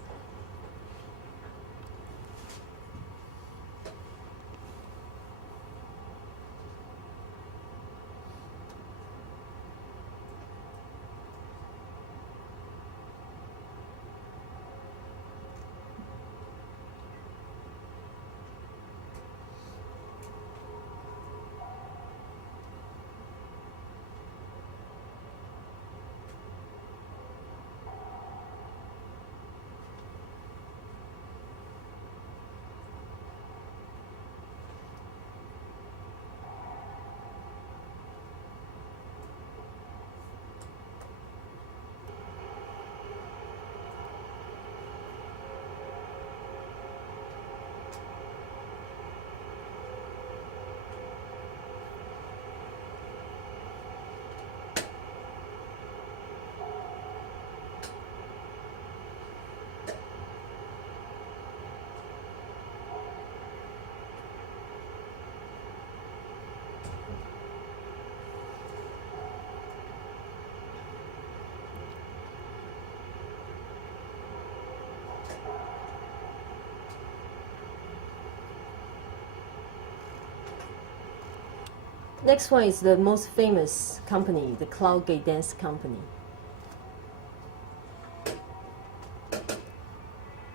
Next one is the most famous company, the Cloud Gate Dance Company.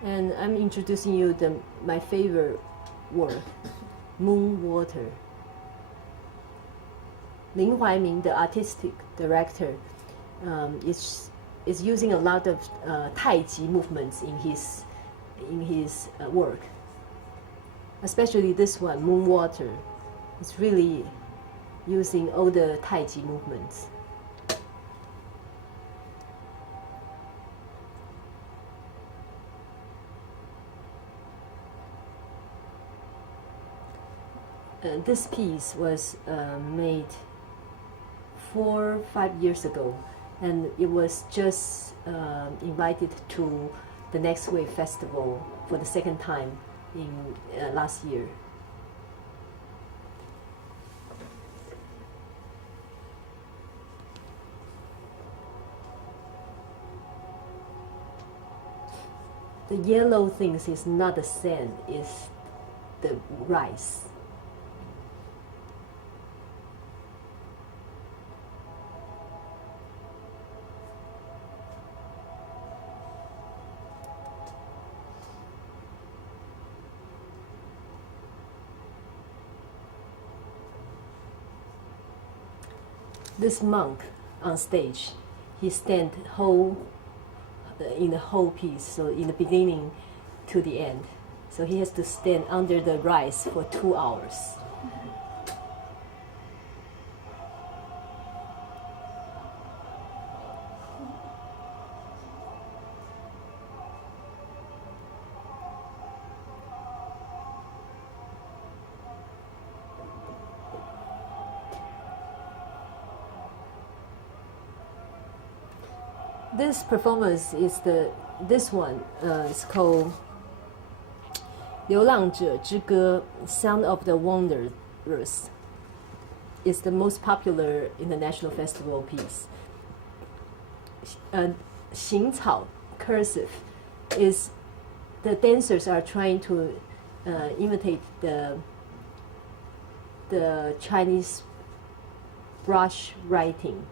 And I'm introducing you my favorite word, moon water. Lin Huaiming, the artistic director, is using a lot of Tai Chi movements in his work. Especially this one, moon water. It's really using all the Tai Chi movements. This piece was made 4 or 5 years ago, and it was just invited to the Next Wave Festival for the second time in last year. The yellow things is not the sand, it's the rice. This monk on stage, he stand in the whole piece, so in the beginning to the end. So he has to stand under the rice for 2 hours. This performance is this one is called 流浪者之歌, Sound of the Wanderers. It's the most popular international festival piece. 行草 cursive is the dancers are trying to imitate the Chinese brush writing.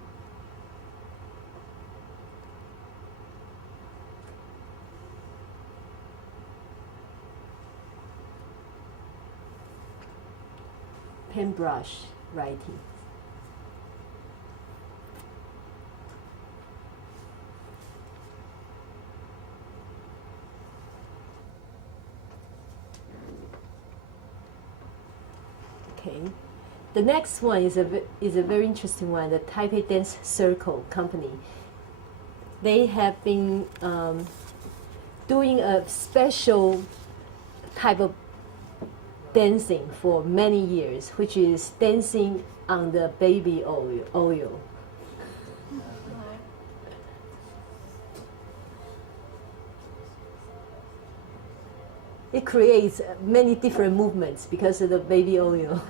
Paintbrush writing. Okay, the next one is a very interesting one. The Taipei Dance Circle Company. They have been doing a special type of dancing for many years, which is dancing on the baby oil. it creates many different movements because of the baby oil.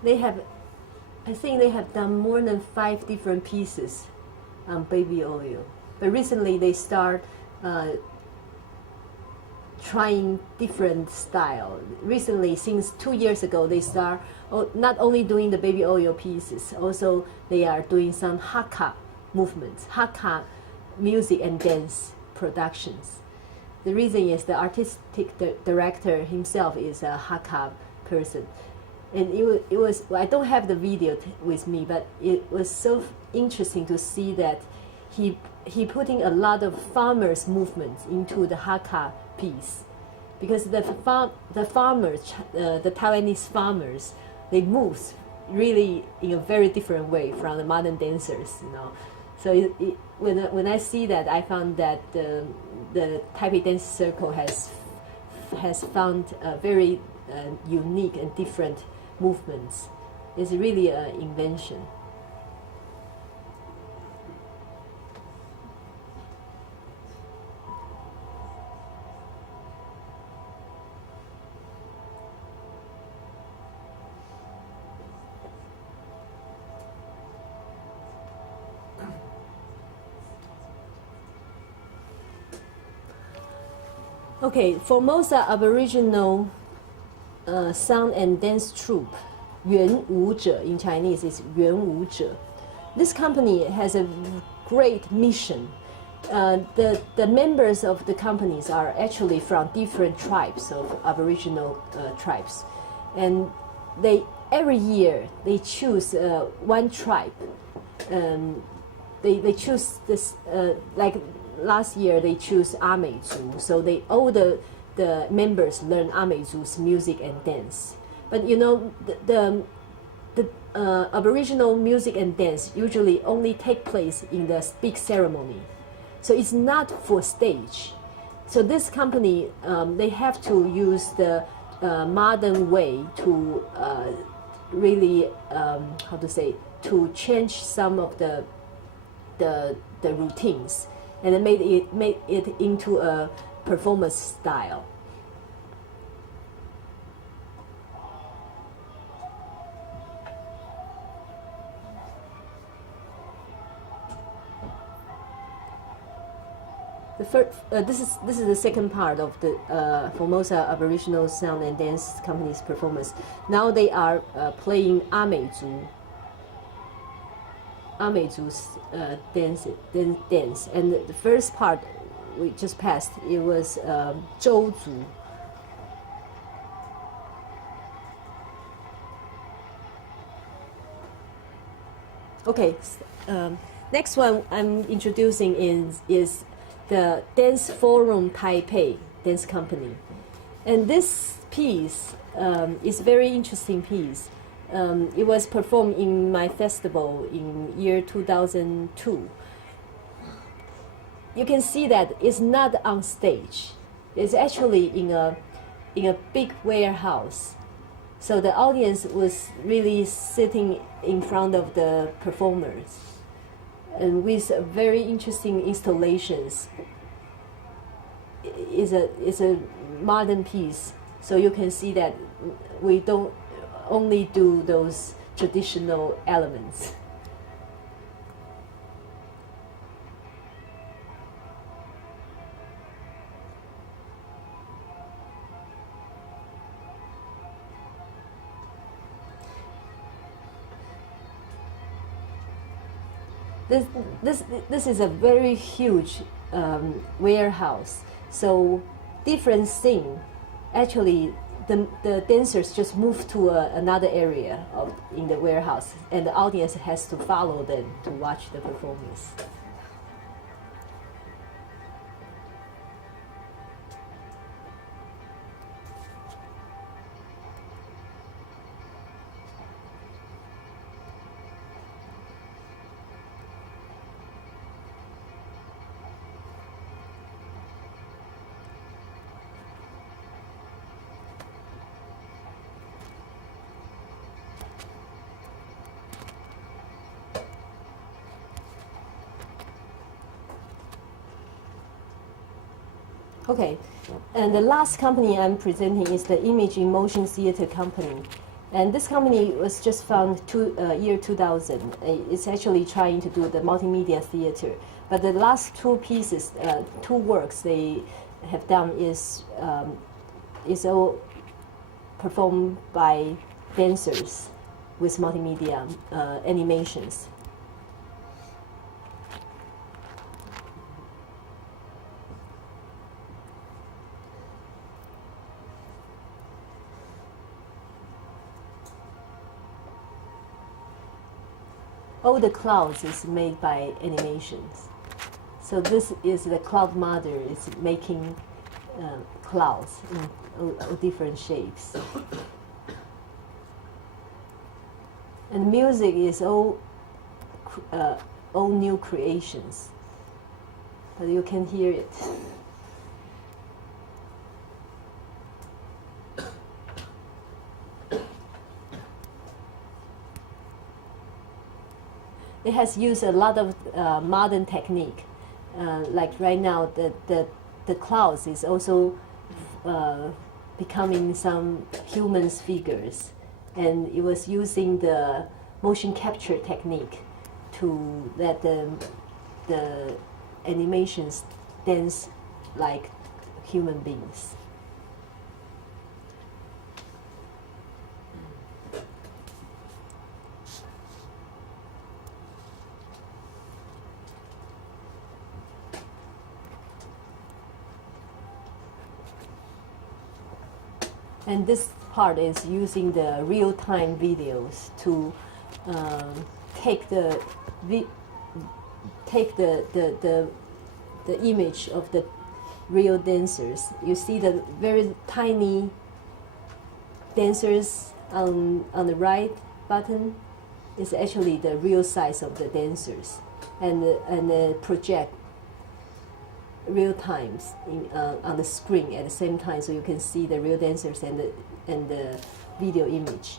They have, I think they have done more than 5 different pieces on baby oil. But recently they start trying different style. Recently, since 2 years ago, they start not only doing the baby oil pieces, also they are doing some Hakka movements, Hakka music and dance productions. The reason is the artistic director himself is a Hakka person. And it was I don't have the video with me, but it was so interesting to see that he putting a lot of farmers' movements into the Hakka piece, because the farmers, the Taiwanese farmers, they move really in a very different way from the modern dancers, you know. So when I see that, I found that the Taipei Dance Circle has found a very unique and different movements. It's really an invention. Okay, Formosa Aboriginal sound and dance troupe, 原舞者 in Chinese is 原舞者. This company has a great mission. The members of the companies are actually from different tribes of Aboriginal tribes, and every year they choose one tribe. They choose this like last year they choose Ameizu, so all the members learn Ameizu's music and dance. But you know, the Aboriginal music and dance usually only take place in the big ceremony, so it's not for stage. So this company, they have to use the modern way to really how to say, to change some of the routines, and it made it into a performance style. The first, this is the second part of the Formosa Aboriginal Sound and Dance Company's performance. Now they are playing Ameizu's dance, and the first part we just passed, it was Zhouzu. Okay, next one I'm introducing is the Dance Forum Taipei Dance Company, and this piece is a very interesting piece. It was performed in my festival in year 2002. You can see that it's not on stage. It's actually in a big warehouse. So the audience was really sitting in front of the performers, and with very interesting installations. It's a modern piece, so you can see that we don't only do those traditional elements. This is a very huge warehouse. So different scene. Actually, the dancers just move to another area in the warehouse, and the audience has to follow them to watch the performance. Okay, and the last company I'm presenting is the Image in Motion Theater Company. And this company was just founded year 2000. It's actually trying to do the multimedia theater. But the last two pieces, two works they have done is all performed by dancers with multimedia animations. All the clouds is made by animations. So this is the cloud mother is making clouds in all different shapes. And music is all new creations, but you can hear it. It has used a lot of modern technique. Like right now, the clouds is also becoming some human figures, and it was using the motion capture technique to let the animations dance like human beings. And this part is using the real-time videos to take the image of the real dancers. You see the very tiny dancers on the right button is actually the real size of the dancers, and project real times on the screen at the same time, so you can see the real dancers and the video image.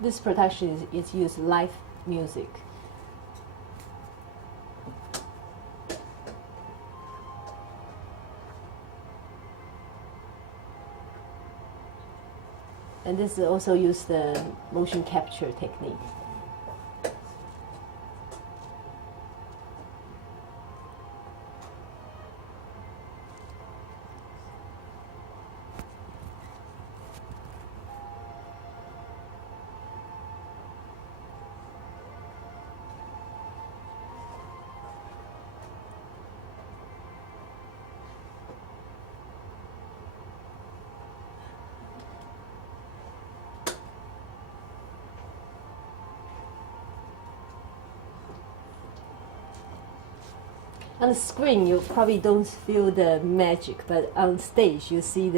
This production is used live music. And this also use the motion capture technique. On the screen, you probably don't feel the magic, but on stage, you see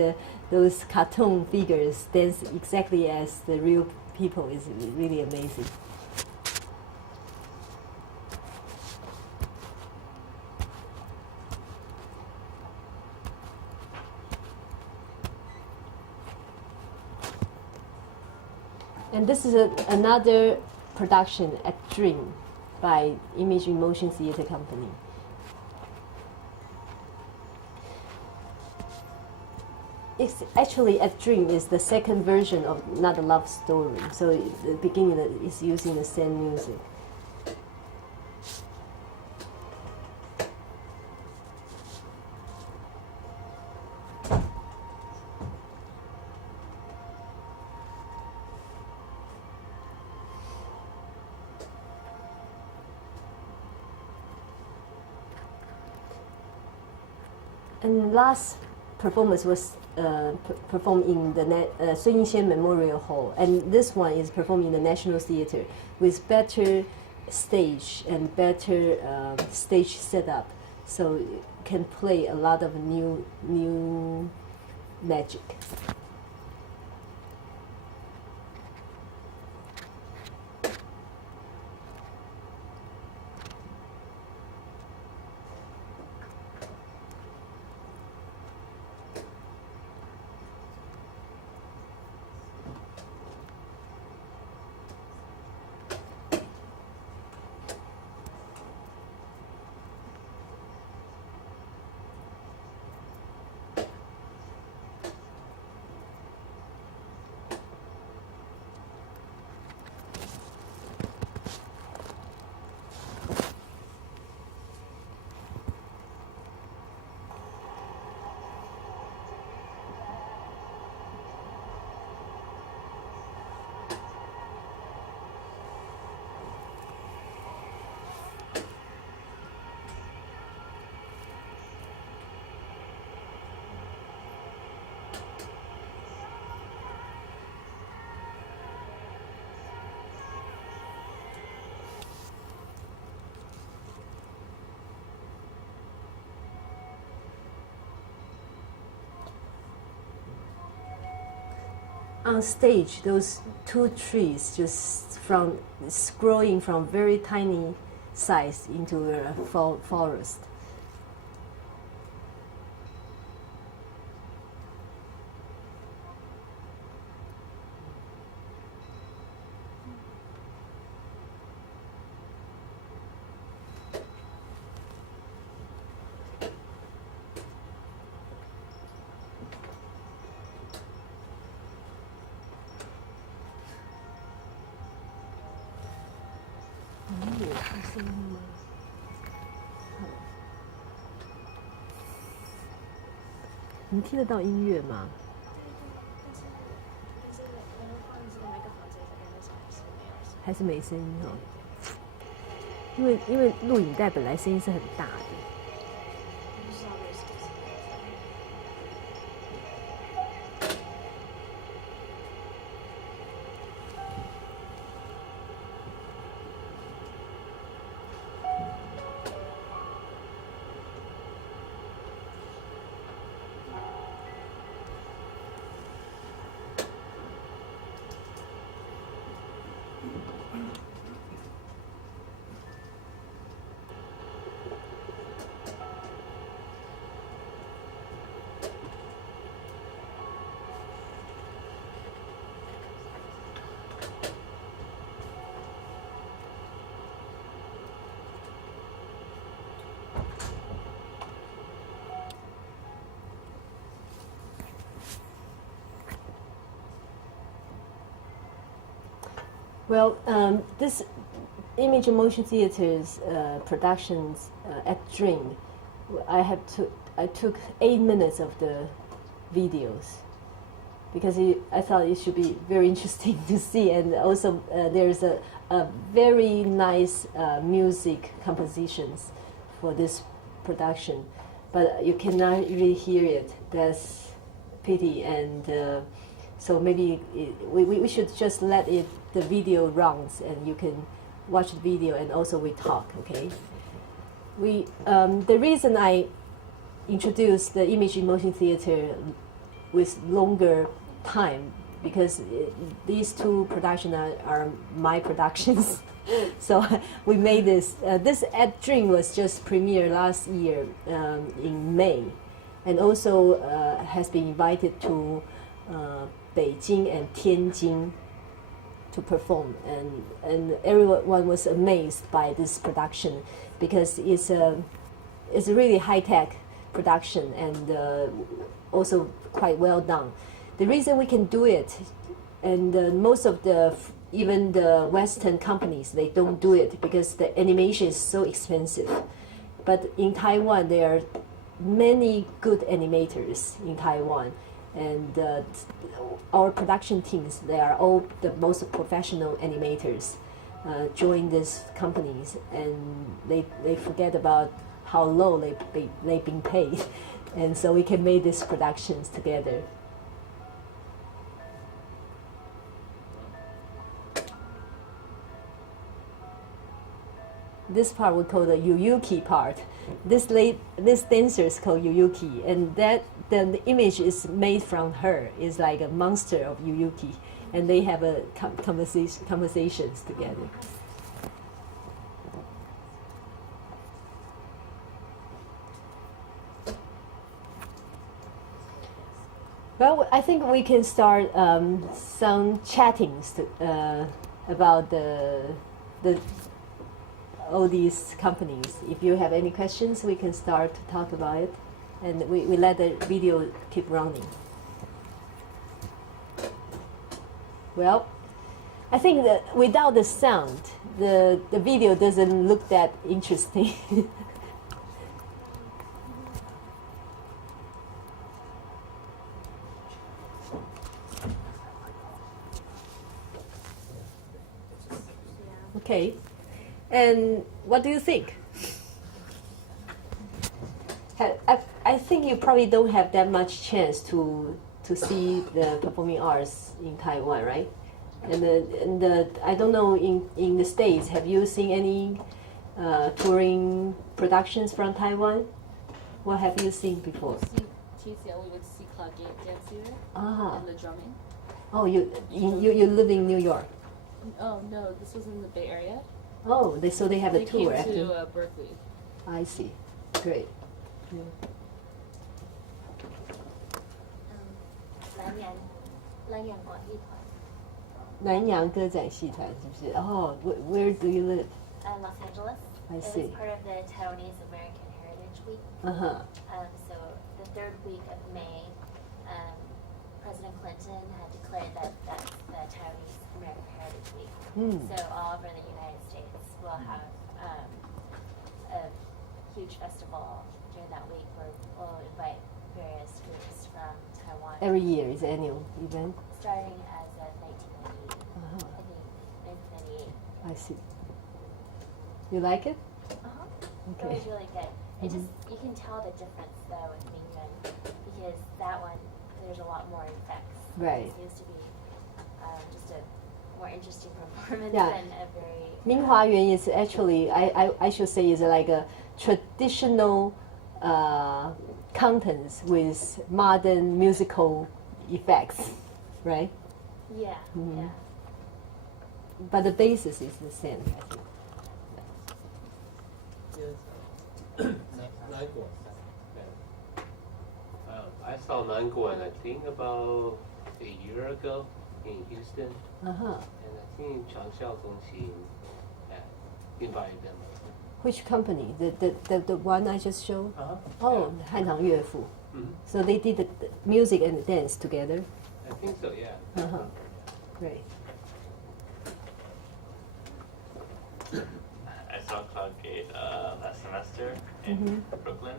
those cartoon figures dance exactly as the real people. Is really amazing. And this is another production at Dream by Image in Motion Theater Company. It's actually at Dream is the second version of Not a Love Story. So the beginning is using the same music. And last performance was performed in the Sun Yat-sen Memorial Hall, and this one is performed in the National Theater with better stage and better stage setup, so it can play a lot of new magic. on stage, those two trees just growing from very tiny size into a forest.你听得到音乐吗？还是没声音哦？因为录影带本来声音是很大的。Well, this image and motion theater's productions at Dream, I took 8 minutes of the videos because I thought it should be very interesting to see, and also there's a very nice music compositions for this production, but you cannot really hear it. That's pity, and so maybe we should just let the video runs, and you can watch the video, and also we talk. Okay. The reason I introduced the image in motion theater with longer time because these two productions are my productions. So we made this. This at Dream was just premiered last year in May, and also has been invited to Beijing and Tianjin to perform, and everyone was amazed by this production because it's a really high-tech production and also quite well done. The reason we can do it, and most of even the Western companies, they don't do it because the animation is so expensive. But in Taiwan, there are many good animators in Taiwan, and our production teams, they are all the most professional animators join these companies, and they forget about how low they've been paid, and so we can make these productions together. This part we call the Yuyuki part. This dancer is called Yuyuki, and the image is made from her. It's like a monster of Yuyuki, and they have a conversations together. Well, I think we can start some chattings about all these companies. If you have any questions, we can start to talk about it, and we let the video keep running. Well, I think that without the sound, the video doesn't look that interesting. Okay. And what do you think? I think you probably don't have that much chance to see the performing arts in Taiwan, right? And I don't know in the States, have you seen any touring productions from Taiwan? What have you seen before? TACL, we would see club dance theater Ah. and the drumming. Oh, you live in New York. Oh no, this was in the Bay Area. Oh, so they have a They tour came after. to Berkeley. I see. Great. Yeah. 蓝洋广艺团南洋歌仔戏团是不是？哦、where do you live? Los Angeles. I It see. was part of the Taiwanese American Heritage Week. Uh-huh. So the third week of May, President Clinton had declared that that's the Taiwanese American Heritage Week. So all over the United States will have a huge festival during that week where we'll invite various groups from Taiwan. Every year is annual event. Starting as of 1998, Uh-huh. I think 1998. I see. You like it? It Okay. was really good. It just, you can tell the difference though with Mingyuan because that one, there's a lot more effects. Right. It seems to be just a more interesting performance Yeah. than a very... Minhua is actually, I should say, is like a traditional contents with modern musical effects, right? Yeah, yeah. But the basis is the same, I think. I saw Nanguan, I think about a year ago in Houston, Uh-huh. and I think Chang Xiaogongqi invited them. Which company? The one I just showed? Uh-huh. Oh, 汉唐乐府. Mhm. So they did the music and the dance together. I think so, yeah. Uh-huh. Great. I saw Cloudgate last semester in Brooklyn,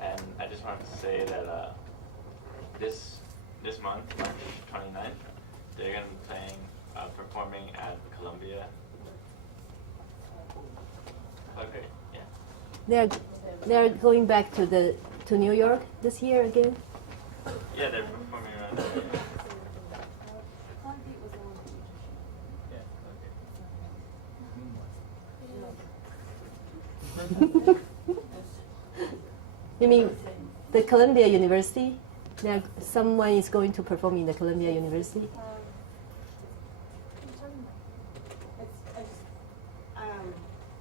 and I just wanted to say that this month, March 29th, they're going to be playing, performing at Columbia. Cloudgate, yeah. They're going back to New York this year again. Yeah, they're performing around there. You mean the Columbia University? There, someone is going to perform in the Columbia University.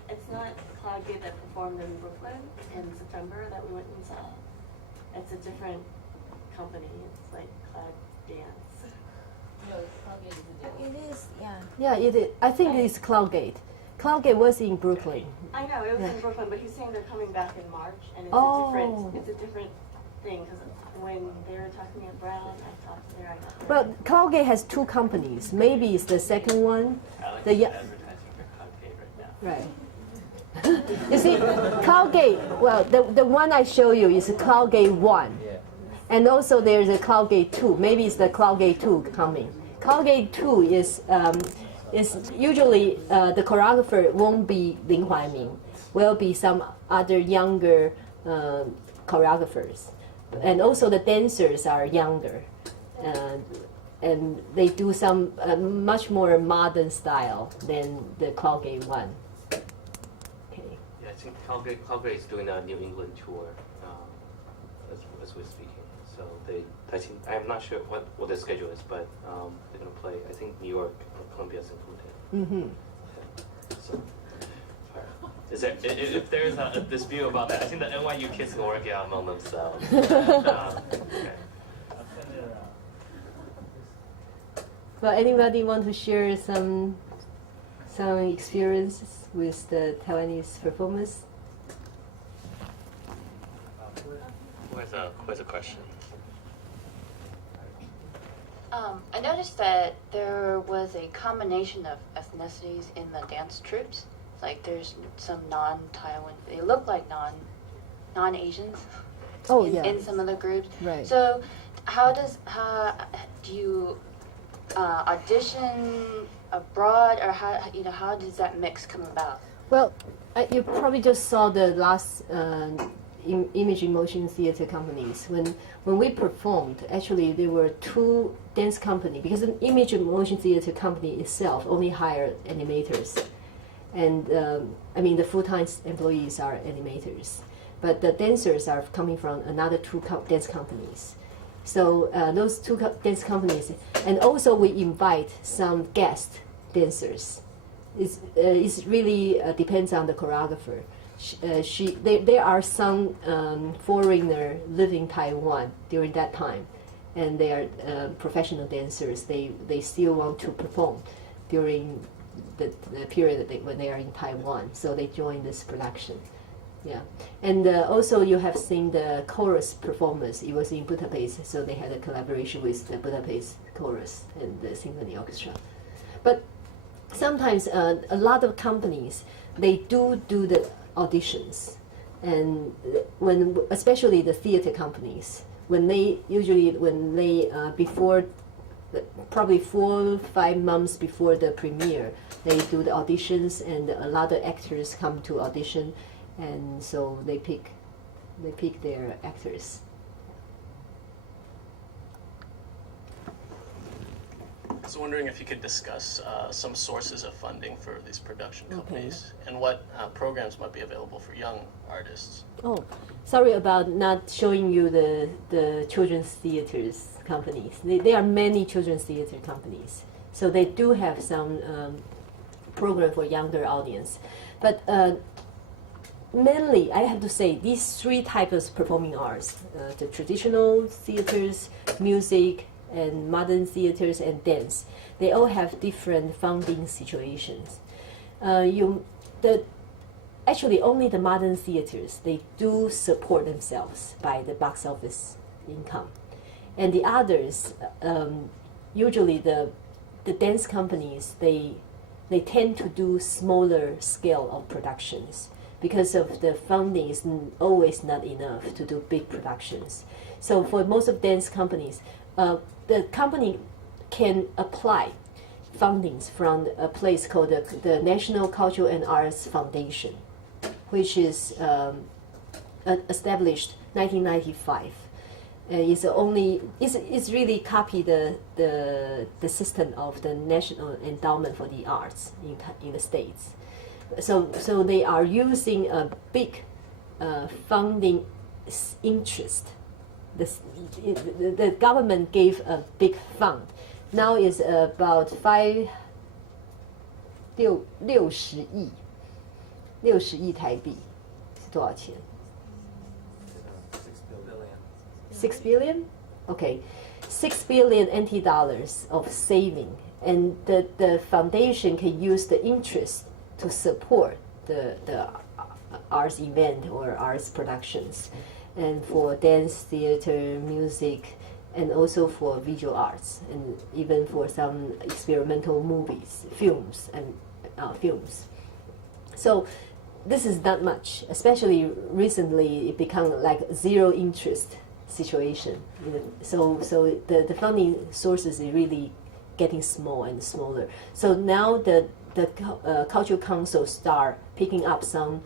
It's not Cloudgate that performed in Brooklyn in September that we went and saw. It's a different company. It's like Cloud Dance. No, Cloudgate is a different. It is, yeah. Yeah, it is. I think it's Cloudgate. Cloudgate was in Brooklyn. I know it was Yeah. in Brooklyn, but he's saying they're coming back in March, and it's Oh. a different thing. Because when they were talking at Brown, I talked there. I got there. Well, Cloudgate has two companies. Maybe it's the second one. Alex The is ya- advertising for Cloudgate right now. Right. You see, Cloudgate, well, the one I show you is Cloudgate 1. Yeah. And also there's a Cloudgate 2. Maybe it's the Cloudgate 2 coming. Cloudgate 2 is usually the choreographer won't be Lin Huaiming, will be some other younger choreographers. And also the dancers are younger. And they do some much more modern style than the Cloudgate 1. Okay. Yeah, I think Cloudgate is doing a New England tour as we're speaking. So I think I'm not sure what the schedule is, but they're gonna play. I think New York, Columbia is included. Mm-hmm. Yeah. So, is there if there's a dispute about that? I think the NYU kids can work it out among themselves. Okay. Well, anybody want to share some experiences with the Taiwanese performance? Who has a question? I noticed that there was a combination of ethnicities in the dance troupes. Like there's some non-Taiwan, they look like non-Asians Oh, yeah. in some of the groups. Right. So how do you audition abroad, or how does that mix come about? Well, you probably just saw the last image and motion theater companies. When we performed, actually there were two dance companies because the image and motion theater company itself only hired animators, and I mean the full-time employees are animators, but the dancers are coming from another two dance companies. So those two dance companies, and also we invite some guest dancers. It's really depends on the choreographer. There are some foreigner living in Taiwan during that time, and they are professional dancers. They still want to perform during the period when they are in Taiwan, so they join this production. Yeah, and also you have seen the chorus performance. It was in Budapest, so they had a collaboration with the Budapest chorus and the symphony orchestra. But sometimes a lot of companies, they do the auditions, and especially the theater companies, before probably 4 or 5 months before the premiere, they do the auditions, and a lot of actors come to audition, and so they pick their actors. I was wondering if you could discuss some sources of funding for these production companies, and what programs might be available for young artists. Oh, sorry about not showing you the children's theaters companies. There are many children's theater companies, so they do have some program for younger audience. But mainly, I have to say, these 3 types of performing arts, the traditional theaters, music, and modern theaters and dance, they all have different funding situations. Actually, only the modern theaters, they do support themselves by the box office income. And the others, usually the dance companies, they tend to do smaller scale of productions because of the funding is always not enough to do big productions. So for most of dance companies, the company can apply fundings from a place called the National Cultural and Arts Foundation, which is established 1995. It's really copy the system of the National Endowment for the Arts in the States. So they are using a big funding interest. The government gave a big fund. Now is about 60亿台币是多少钱？6 billion? Okay. 6 billion NT dollars of saving, and the foundation can use the interest to support the arts event or arts productions, and for dance, theater, music, and also for visual arts, and even for some experimental movies, films. So this is not much, especially recently it become like zero interest situation. So the funding sources is really getting small and smaller. So now the Cultural Council start picking up some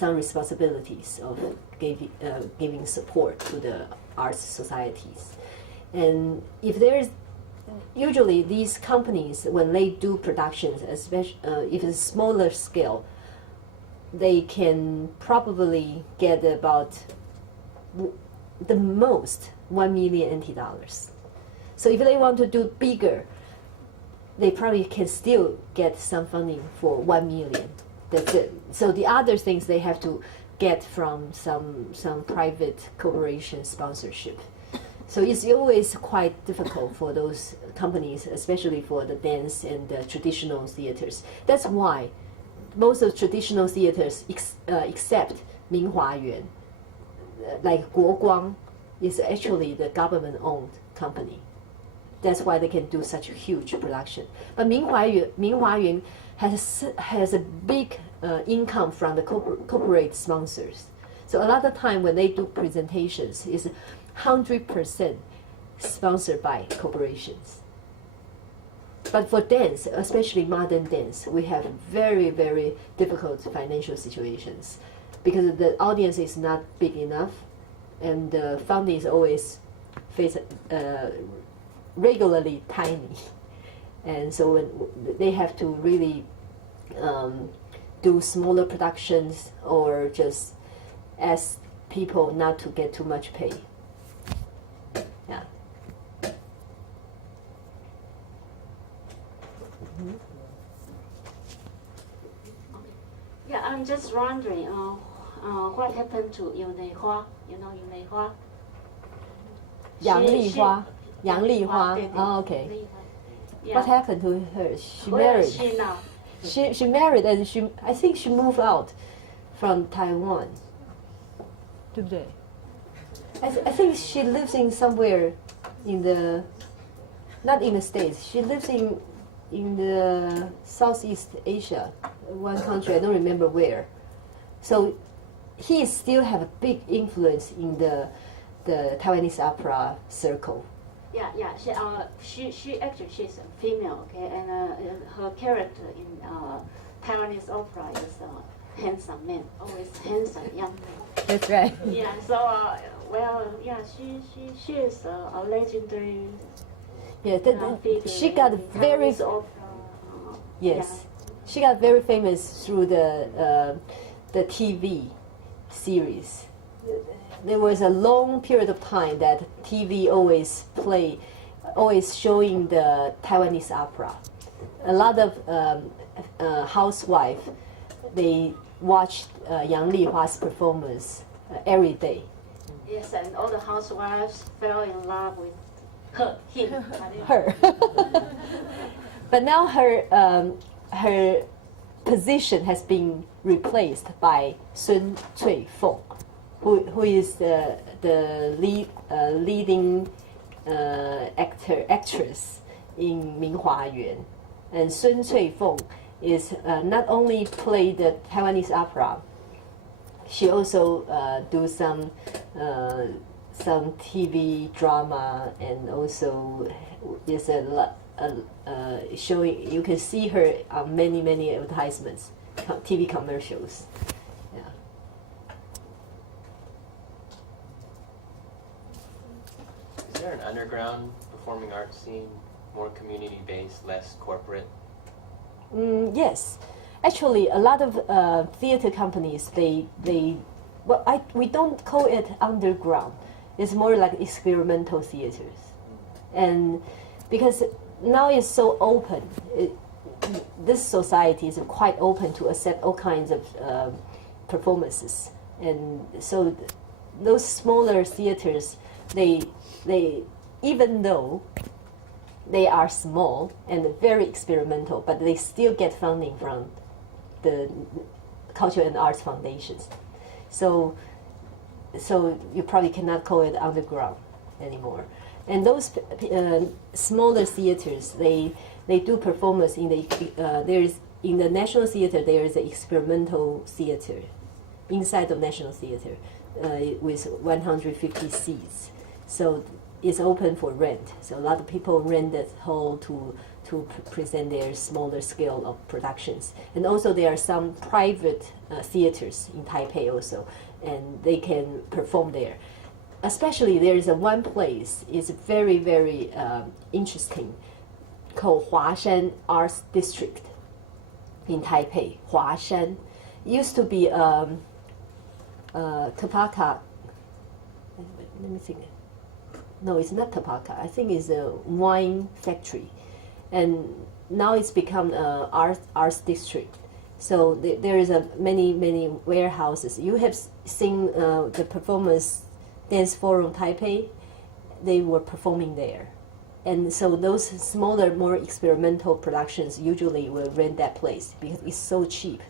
responsibilities of giving support to the arts societies. And if there's usually these companies, when they do productions, especially if it's smaller scale, they can probably get about the most 1 million NT dollars. So if they want to do bigger, they probably can still get some funding for 1 million. That's it. So the other things they have to get from some private corporation sponsorship. So it's always quite difficult for those companies, especially for the dance and the traditional theaters. That's why most of traditional theaters, except Minhua Yuan, like Guoguang, is actually the government-owned company. That's why they can do such a huge production. But Minhua Yuan has a big income from the corporate sponsors. So a lot of time when they do presentations, is 100% sponsored by corporations. But for dance, especially modern dance, we have very, very difficult financial situations because the audience is not big enough, and the funding is always regularly tiny. And so when they have to really do smaller productions or just ask people not to get too much pay. I'm just wondering, what happened to Yu Nei Hua? You know Yu Nei Hua? 杨丽花，杨丽花。对对 Oh, okay. 丽花 What Yeah. happened to her? She Where married. is she now? She married and I think she moved out from Taiwan. 对不对? I think she lives in somewhere in the, not in the States. She lives in the Southeast Asia, one country, I don't remember where. So he still have a big influence in the Taiwanese opera circle. Yeah. She actually she's a female, okay, and her character in Taiwanese opera is a handsome man, always handsome young man. That's right. Yeah. So she is a legendary. Yeah, figure she got in very Taiwanese opera. yes, she got very famous through the TV series. There was a long period of time that TV always showing the Taiwanese opera. A lot of housewives, they watched Yang Lihua's performance every day. Yes, and all the housewives fell in love with him. Her. But now her position has been replaced by Sun Cui-feng, who is the leading actress in Minhua Yuan. And Sun Cui-feng is not only play the Taiwanese opera, she also do some TV drama, and also is showing. You can see her on many advertisements, TV commercials. Yeah. Is there an underground performing arts scene, more community-based, less corporate? Yes, actually, a lot of theater companies we don't call it underground. It's more like experimental theaters, and because now it's so open, this society is quite open to accept all kinds of performances, and so those smaller theaters, they even though they are small and very experimental, but they still get funding from the Culture and Arts Foundations. So you probably cannot call it underground anymore. And those smaller theaters, they do performance in in the National Theater. There is an experimental theater inside the National Theater with 150 seats. So it's open for rent. So a lot of people rent that hall to present their smaller scale of productions. And also there are some private theaters in Taipei also, and they can perform there. Especially there is one place is very interesting, called Huashan Arts District in Taipei. Huashan used to be tobacco. Let me think. No, it's not tobacco. I think it's a wine factory, and now it's become an arts district. So there is many warehouses. You have seen the performance Dance Forum Taipei. They were performing there, and so those smaller, more experimental productions usually will rent that place because it's so cheap.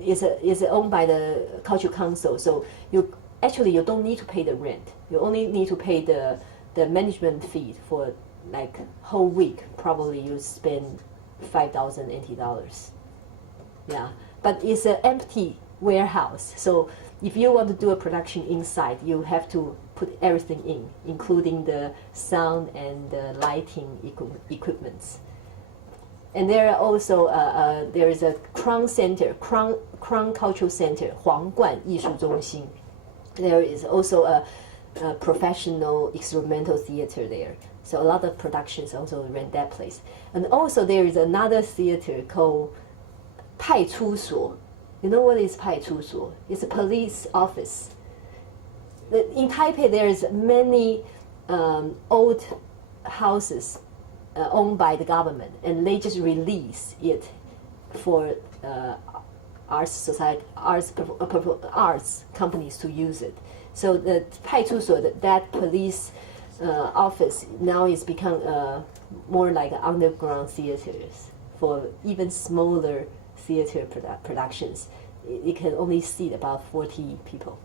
It's owned by the Culture Council, so you don't need to pay the rent. You only need to pay the management fee for like whole week. Probably you spend $5,000. Yeah, but it's an empty warehouse. So if you want to do a production inside, you have to put everything in, including the sound and the lighting equipments. And there are also there is a Crown Center, Crown Cultural Center, 皇冠艺术中心. There is also a professional experimental theater there. So a lot of productions also rent that place. And also there is another theater called 派出所. You know what is 派出所? It's a police office. In Taipei, there is many old houses owned by the government, and they just release it for arts society, arts companies to use it. So the 派出所, that police office now is become more like underground theaters for even smaller theater productions. It can only seat about 40 people.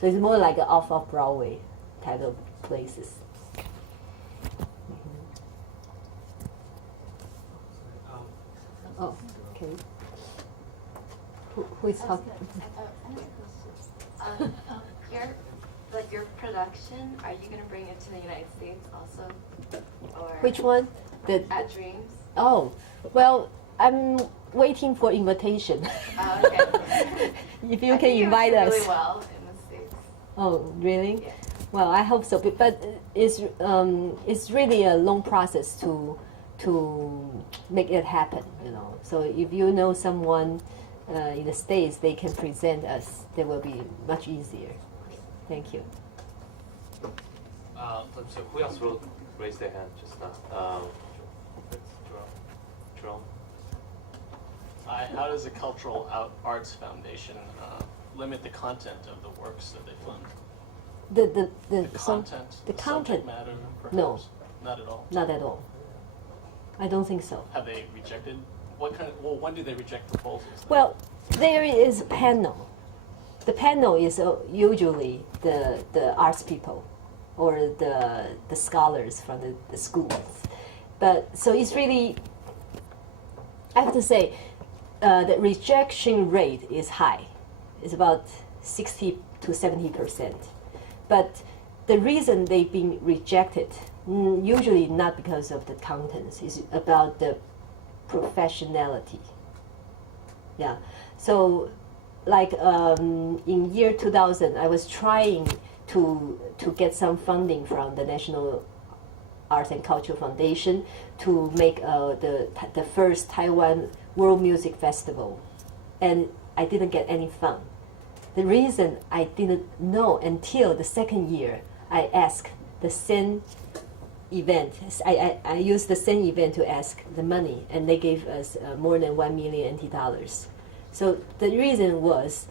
So it's more like off Broadway type of places. Oh, okay. Who is talking? Your production, are you going to bring it to the United States also? Or Which one? At Dreams? Oh, well, I'm waiting for invitation. Oh, okay. If you can invite us. Really well in the States. Oh, really? Yeah. Well, I hope so. But it's really a long process to make it happen. So if you know someone in the States, they can present us. That will be much easier. Thank you. So who else raised their hand just now? Jerome. How does the Cultural Arts Foundation limit the content of the works that they fund? The content, the subject matter, perhaps? No. Not at all. Not at all. I don't think so. Have they rejected? When do they reject proposals? Well, there is a panel. The panel is usually the arts people or the scholars from the schools. But so it's really, I have to say, the rejection rate is high. It's about 60 to 70%. But the reason they've been rejected, usually not because of the contents, is about the professionality. Yeah. So, like in year 2000, I was trying to get some funding from the National Arts and Culture Foundation to make the first Taiwan World Music Festival, and I didn't get any fund. The reason I didn't know until the second year, I asked the same event. I used the same event to ask the money, and they gave us more than 1 million NT dollars. So the reason was,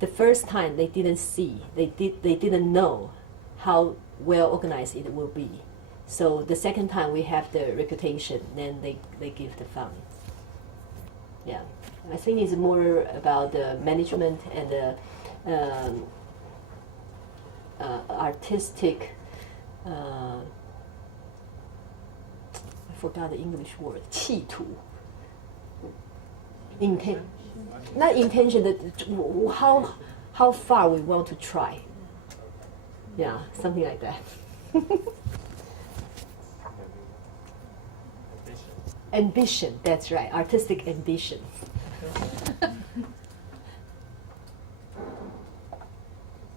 the first time they didn't see, they didn't know how well organized it will be. So the second time we have the reputation, then they give the fund. Yeah, I think it's more about the management and the artistic. I forgot the English word. 企图. Not intention. That how far we want to try. Yeah, something like that. Ambition. That's right. Artistic ambition. I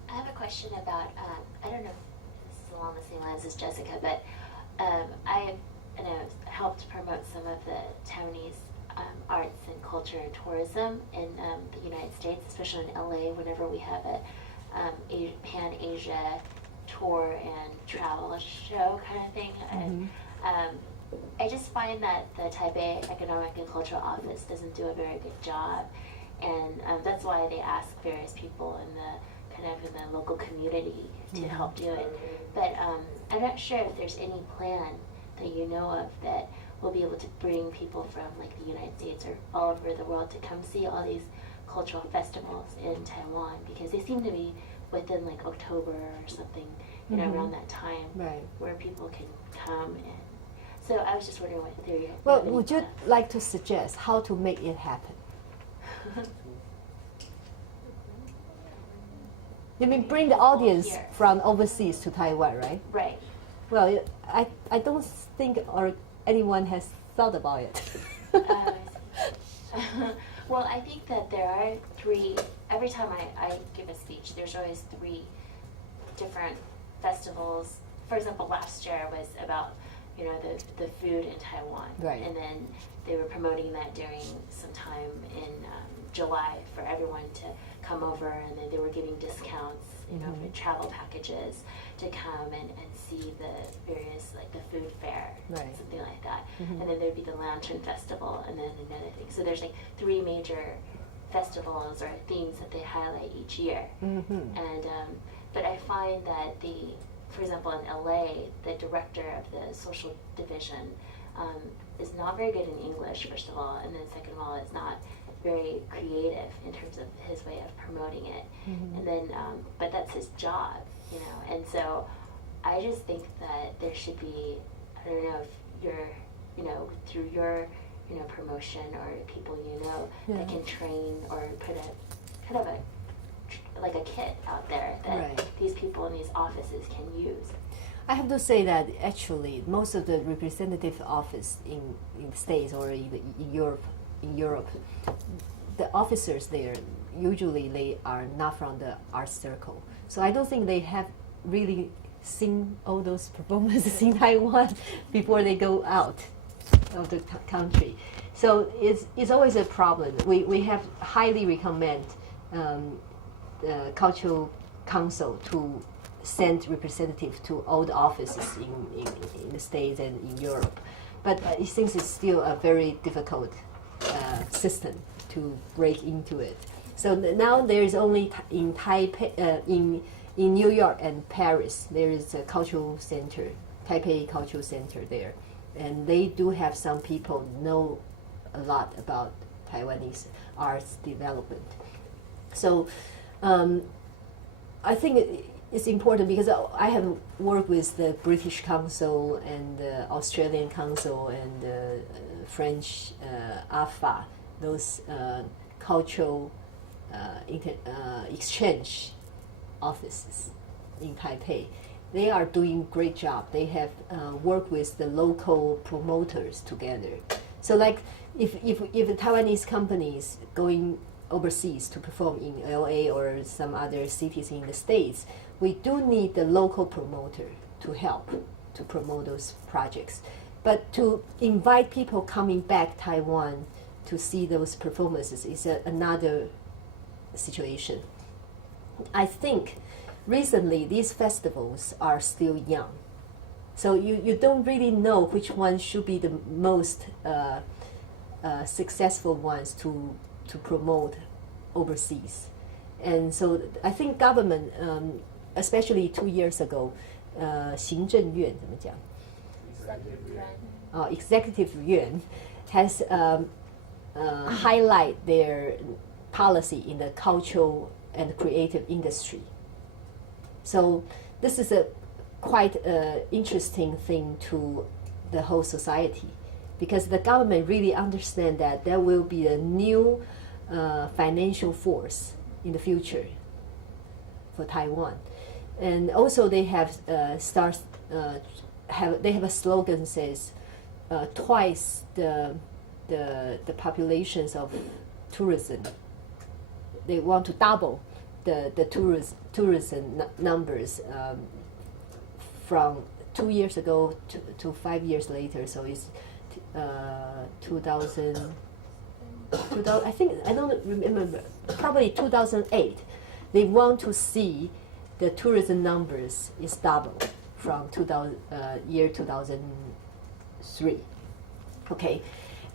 have a question about, I don't know if this is along the same lines as Jessica, but I helped promote some of the Taiwanese arts and culture and tourism in the United States, especially in LA, whenever we have a Pan-Asia tour and travel show kind of thing. And I just find that the Taipei Economic and Cultural Office doesn't do a very good job, and that's why they ask various people in the local community to help do it. But I'm not sure if there's any plan that you know of that will be able to bring people from like the United States or all over the world to come see all these cultural festivals in Taiwan, because they seem to be within like October or something, around that time, Right. where people can come. And so I was just wondering what theory. Well, would you like to suggest how to make it happen? You mean bring the audience Here. from overseas to Taiwan, right? Right. Well, I don't think anyone has thought about it. I see. Well, I think that there are three, every time I give a speech, there's always three different festivals. For example, last year was about, the food in Taiwan. Right. And then they were promoting that during some time in July for everyone to come over, and then they were giving discounts, for travel packages to come and see the various, like the food fair, Right. something like that. And then there'd be the Lantern Festival, and then another thing. So there's like three major festivals or themes that they highlight each year. And but I find that for example, in LA, the director of the social division is not very good in English, first of all, and then second of all, is not very creative in terms of his way of promoting it. And then, but that's his job, you know. And so, I just think that there should be, I don't know if you're, you know, through your, you know, promotion or people you know that can train or put a kind of like a kit out there that these people in these offices can use. I have to say that actually most of the representative office in the States or in Europe, the officers there usually they are not from the art circle. So I don't think they have really seen all those performances in Taiwan before they go out of the country. So it's always a problem. We have highly recommend the cultural council to send representatives to all the offices in the States and in Europe. But it seems it's still a very difficult system to break into it. So now there is only in Taipei, in New York and Paris, there is a cultural center, Taipei Cultural Center there. And they do have some people know a lot about Taiwanese arts development. So I think it's important because I have worked with the British Council and the Australian Council and the French AFA, those cultural exchange offices in Taipei. They are doing a great job. They have worked with the local promoters together. So like if the Taiwanese companies going overseas to perform in LA or some other cities in the States, we do need the local promoter to help to promote those projects. But to invite people coming back Taiwan to see those performances is another situation. I think recently these festivals are still young. So you don't really know which one should be the most successful ones to promote overseas. And so I think government, especially 2 years ago, 行政院怎么讲? Executive Yuan has highlight their policy in the cultural and creative industry. So this is a quite interesting thing to the whole society because the government really understand that there will be a new financial force in the future for Taiwan. And also they have they have a slogan says twice the populations of tourism. They want to double the tourism numbers from 2 years ago to 5 years later. So it's 2000. I think I don't remember. Probably 2008. They want to see the tourism numbers is double from year 2003. Okay,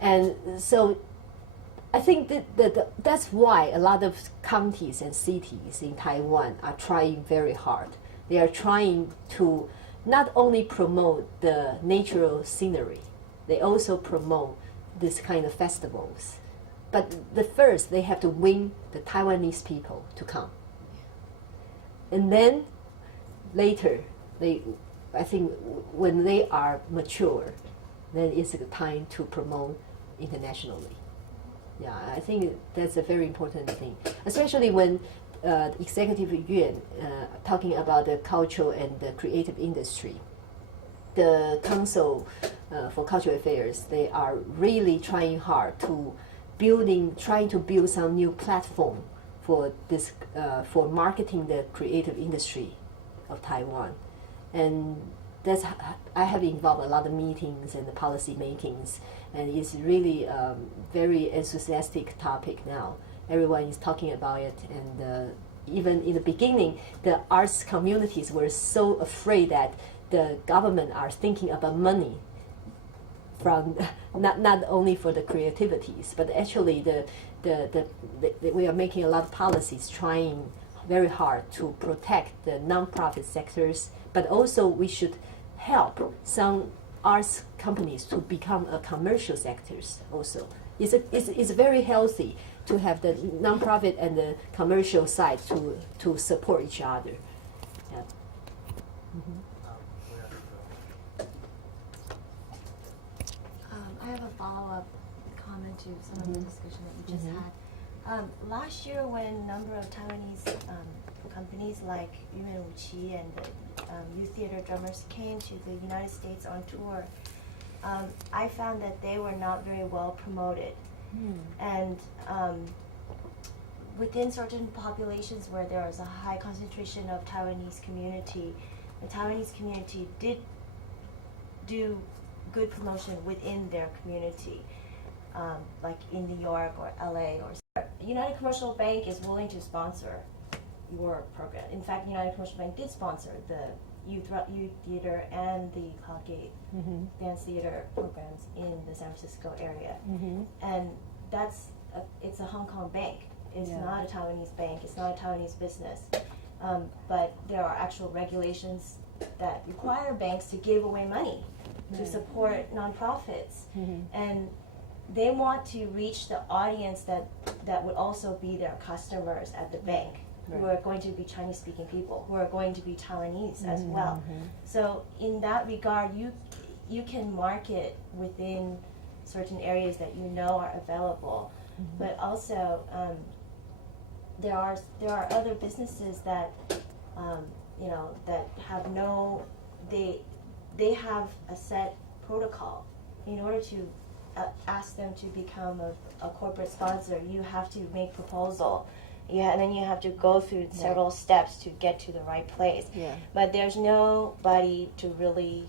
and so I think that's why a lot of counties and cities in Taiwan are trying very hard. They are trying to not only promote the natural scenery, they also promote this kind of festivals. But first, they have to win the Taiwanese people to come. And then later, I think when they are mature, then it's the time to promote internationally. Yeah, I think that's a very important thing, especially when Executive Yuan talking about the cultural and the creative industry. The Council for Cultural Affairs, they are really trying hard to trying to build some new platform for this for marketing the creative industry of Taiwan, and I have involved a lot of meetings and the policy makings, and it's really very enthusiastic topic now. Everyone is talking about it, and even in the beginning, the arts communities were so afraid that the government are thinking about money from not only for the creativities, but actually we are making a lot of policies trying very hard to protect the non-profit sectors, but also we should help some arts companies to become a commercial sectors also. It's very healthy to have the non-profit and the commercial side to support each other. Yeah. I have a follow-up comment to some of the discussion that you just had. Last year, when a number of Taiwanese companies like Yuan Wuqi and the youth theater drummers came to the United States on tour, I found that they were not very well promoted. And within certain populations where there is a high concentration of Taiwanese community, the Taiwanese community did do good promotion within their community, like in New York or LA or United Commercial Bank is willing to sponsor your program. In fact, United Commercial Bank did sponsor the youth theater and the Cloud Gate dance theater programs in the San Francisco area. And it's a Hong Kong bank. It's not a Taiwanese bank. It's not a Taiwanese business. But there are actual regulations that require banks to give away money to support nonprofits. And they want to reach the audience that would also be their customers at the bank, who are going to be Chinese-speaking people, who are going to be Taiwanese as well. So in that regard, you can market within certain areas that you know are available, but also there are other businesses that that have they have a set protocol. In order to ask them to become a corporate sponsor, you have to make proposal. And then you have to go through several steps to get to the right place. But there's nobody to really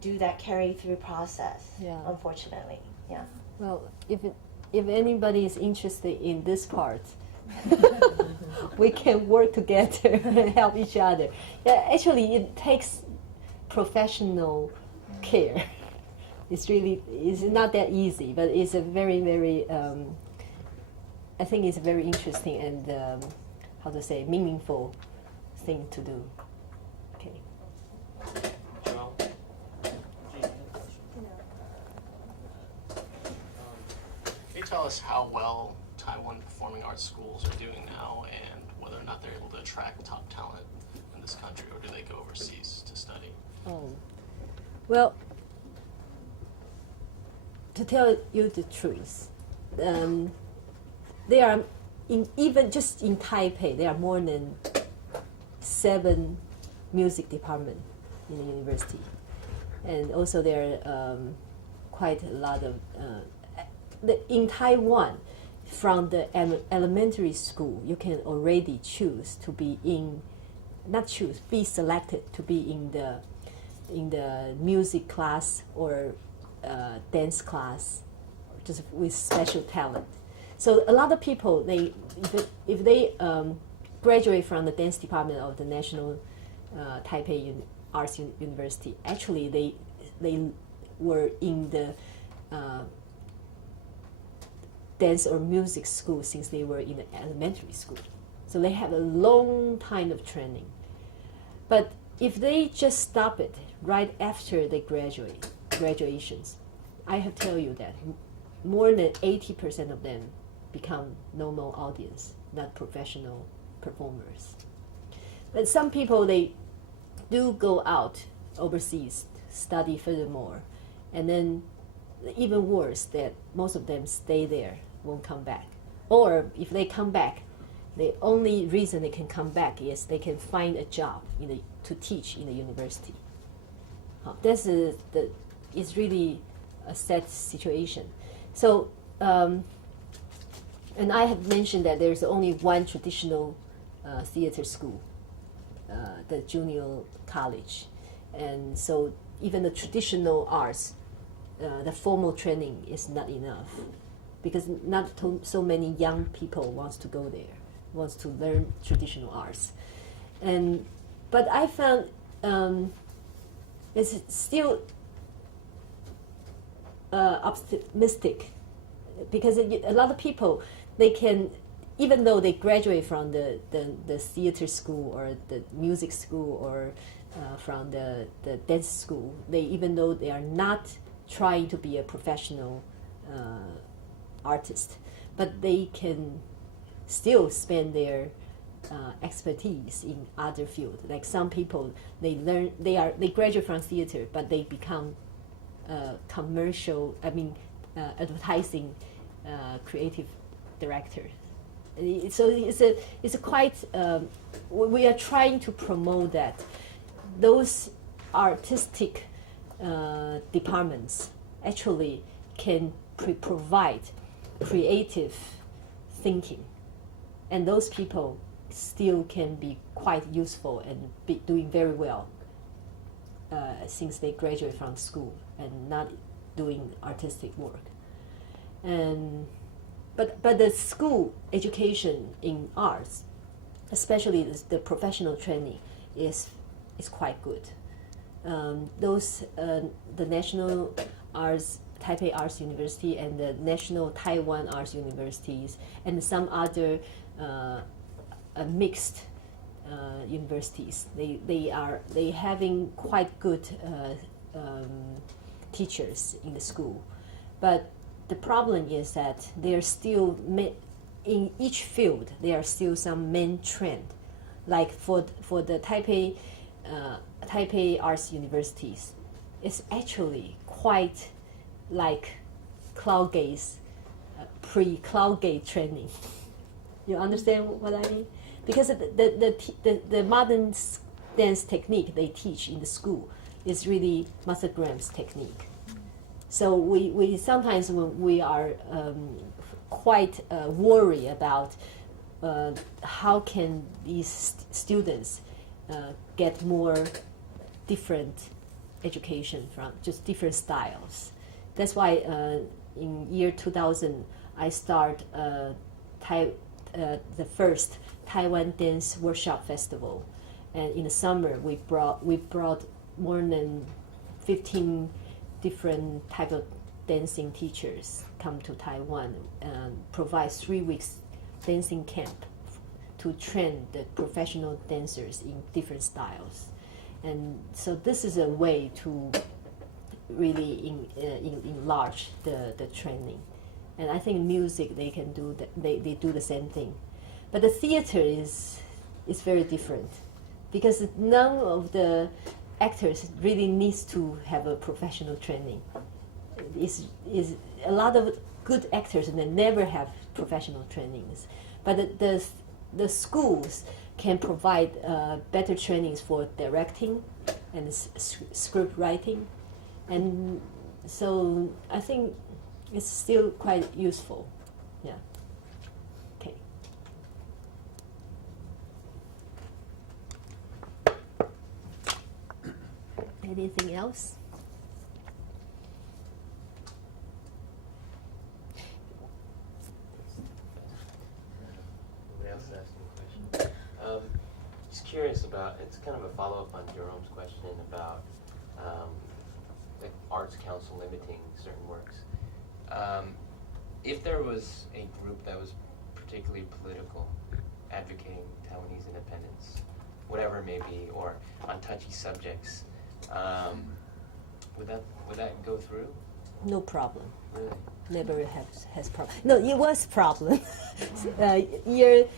do that carry-through process, unfortunately. Well, if anybody is interested in this part, we can work together and help each other. Yeah, actually, it takes professional care. It's not that easy, but it's a very, very, I think it's a very interesting and, meaningful thing to do. Okay. Joel? Can you tell us how well Taiwan performing arts schools are doing now, and whether or not they're able to attract top talent in this country, or do they go overseas to study? Well, to tell you the truth, there are even just in Taipei, there are more than 7 music departments in the university, and also there are quite a lot of in Taiwan. From the elementary school, you can already choose to be be selected to be in the music class or dance class, just with special talent. So a lot of people, if they graduate from the dance department of the National Taipei Arts University, actually they were in the dance or music school since they were in the elementary school. So they have a long time of training. But if they just stop it right after they graduations, I have to tell you that more than 80% of them become normal audience, not professional performers. But some people, they do go out overseas, study furthermore, and then even worse, that most of them stay there, won't come back. Or if they come back, the only reason they can come back is they can find a job to teach in the university. This is really a sad situation. So, and I have mentioned that there's only one traditional theater school, the junior college, and so even the traditional arts, the formal training is not enough, because not so many young people wants to go there, wants to learn traditional arts, but I found it's still optimistic, because a lot of people, they can, even though they graduate from the theater school or the music school or from the dance school, even though they are not trying to be a professional artist, but they can still spend their expertise in other fields. Like some people, they graduate from theater, but they become advertising creative director. So it's a quite. We are trying to promote that those artistic departments actually can provide creative thinking, and those people still can be quite useful and be doing very well since they graduate from school and not doing artistic work. And but the school education in arts, especially the professional training, is quite good. The National Arts Taipei Arts University and the National Taiwan Arts Universities and some other mixed universities, they having quite good teachers in the school, but the problem is that there are still in each field there are still some main trend, like for the Taipei Arts Universities, it's actually quite like Cloudgate's pre-Cloudgate training. You understand what I mean? Because the modern dance technique they teach in the school is really Master Graham's technique. So we sometimes when we are quite worried about how can these students get more different education from just different styles. That's why in year 2000 I start the first Taiwan Dance Workshop Festival, and in the summer we brought more than 15 different type of dancing teachers come to Taiwan and provide 3 weeks dancing camp to train the professional dancers in different styles. And so this is a way to really enlarge the training. And I think music they can do they do the same thing. But the theater is very different because none of the actors really needs to have a professional training. Is a lot of good actors and they never have professional trainings, but the schools can provide better trainings for directing and script writing, and so I think it's still quite useful. Yeah. Okay. Anything else? Nobody else is asking a question. Just curious about, it's kind of a follow-up on Jerome's question about the Arts Council limiting certain works. If there was a group that was particularly political, advocating Taiwanese independence, whatever it may be, or on touchy subjects, would that go through? No problem. Really? Never has problem. No, it was problem. Year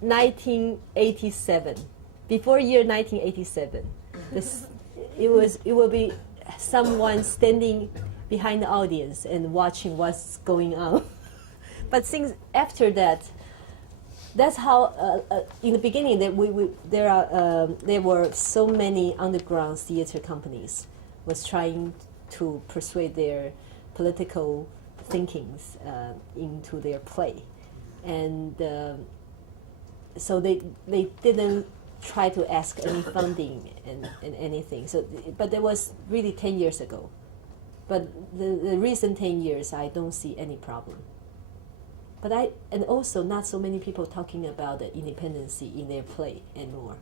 1987. Before year 1987, it will be someone standing behind the audience and watching what's going on. But since after that, that's how in the beginning that there were so many underground theater companies was trying to persuade their political thinkings into their play, and so they didn't try to ask any funding and anything. So, but that was really 10 years ago. But the recent 10 years, I don't see any problem. But and also not so many people talking about the independency in their play anymore.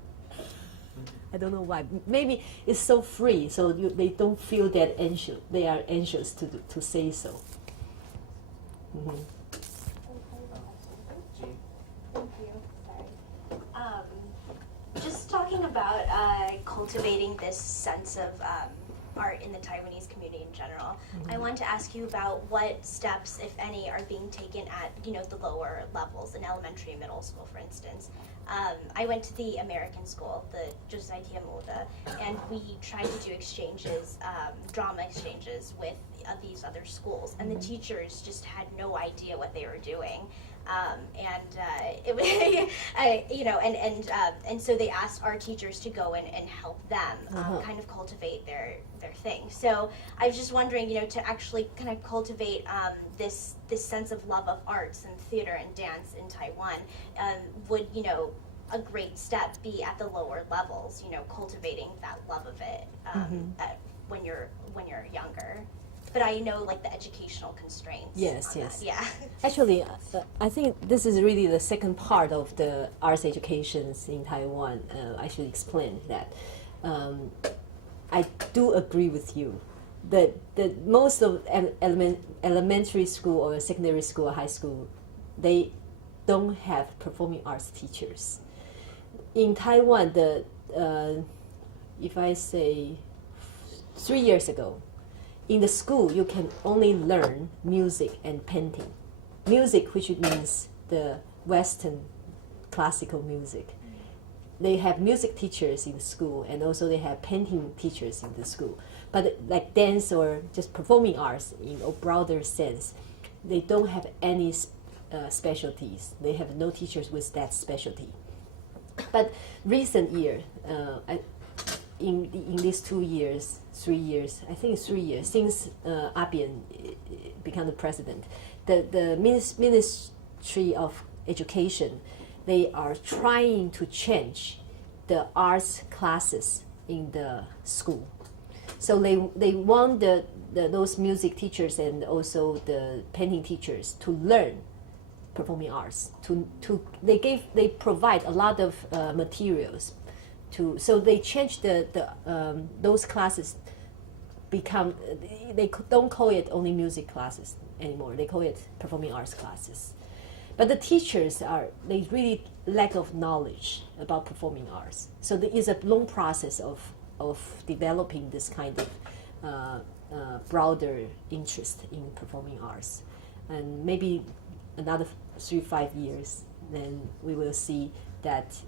I don't know why. Maybe it's so free, so they don't feel that anxious. They are anxious to say so. Mm-hmm. Just talking about cultivating this sense of art in the Taiwanese community in general, I want to ask you about what steps, if any, are being taken at the lower levels in elementary and middle school, for instance. I went to the American school, the Josiah Muda, and we tried to do exchanges, drama exchanges with these other schools, and the teachers just had no idea what they were doing. It was, and so they asked our teachers to go in and help them kind of cultivate their thing. So I was just wondering, to actually kind of cultivate this sense of love of arts and theater and dance in Taiwan, would a great step be at the lower levels, cultivating that love of it when you're younger. But I know the educational constraints. Yes. That. Yeah. Actually, I think this is really the second part of the arts education in Taiwan. I should explain that. I do agree with you that most of elementary school or secondary school or high school, they don't have performing arts teachers. In Taiwan, if I say 3 years ago, in the school, you can only learn music and painting. Music, which means the Western classical music. They have music teachers in the school, and also they have painting teachers in the school. But like dance or just performing arts in a broader sense, they don't have any specialties. They have no teachers with that specialty. But recent year, in these 2 years, 3 years, I think it's 3 years, since Abian became the president, the Ministry of Education, they are trying to change the arts classes in the school. So they want those music teachers and also the painting teachers to learn performing arts. They provide a lot of materials. So they change those classes become, they don't call it only music classes anymore. They call it performing arts classes. But the teachers they really lack of knowledge about performing arts. So there is a long process of developing this kind of broader interest in performing arts. And maybe another 3-5 years, then we will see that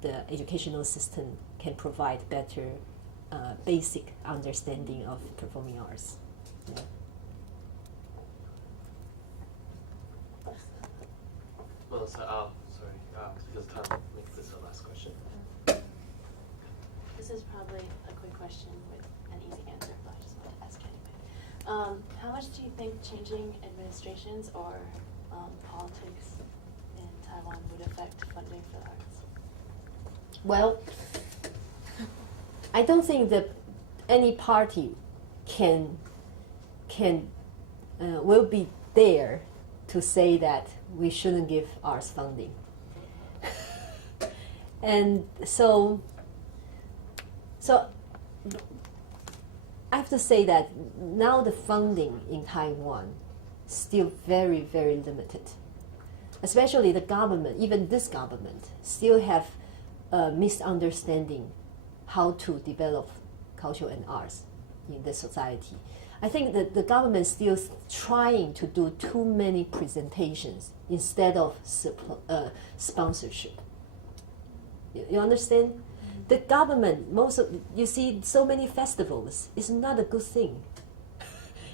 the educational system can provide better basic understanding of performing arts. Yeah. Well, sorry, because of time, make this the last question. This is probably a quick question with an easy answer, but I just wanted to ask anyway. How much do you think changing administrations or politics in Taiwan would affect funding for the arts? Well, I don't think that any party will be there to say that we shouldn't give arts funding. And so I have to say that now the funding in Taiwan is still very, very limited. Especially the government, even this government, still have a misunderstanding how to develop culture and arts in the society. I think that the government is still trying to do too many presentations instead of sponsorship. You understand? Mm-hmm. The government, you see so many festivals, it's not a good thing.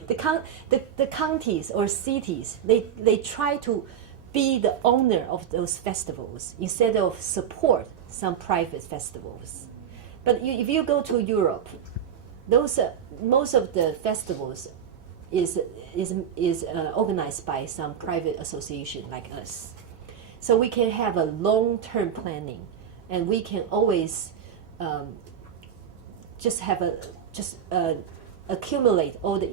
The counties or cities, they try to be the owner of those festivals instead of support some private festivals. But if you go to Europe, most of the festivals is organized by some private association like us. So we can have a long-term planning, and we can always accumulate all the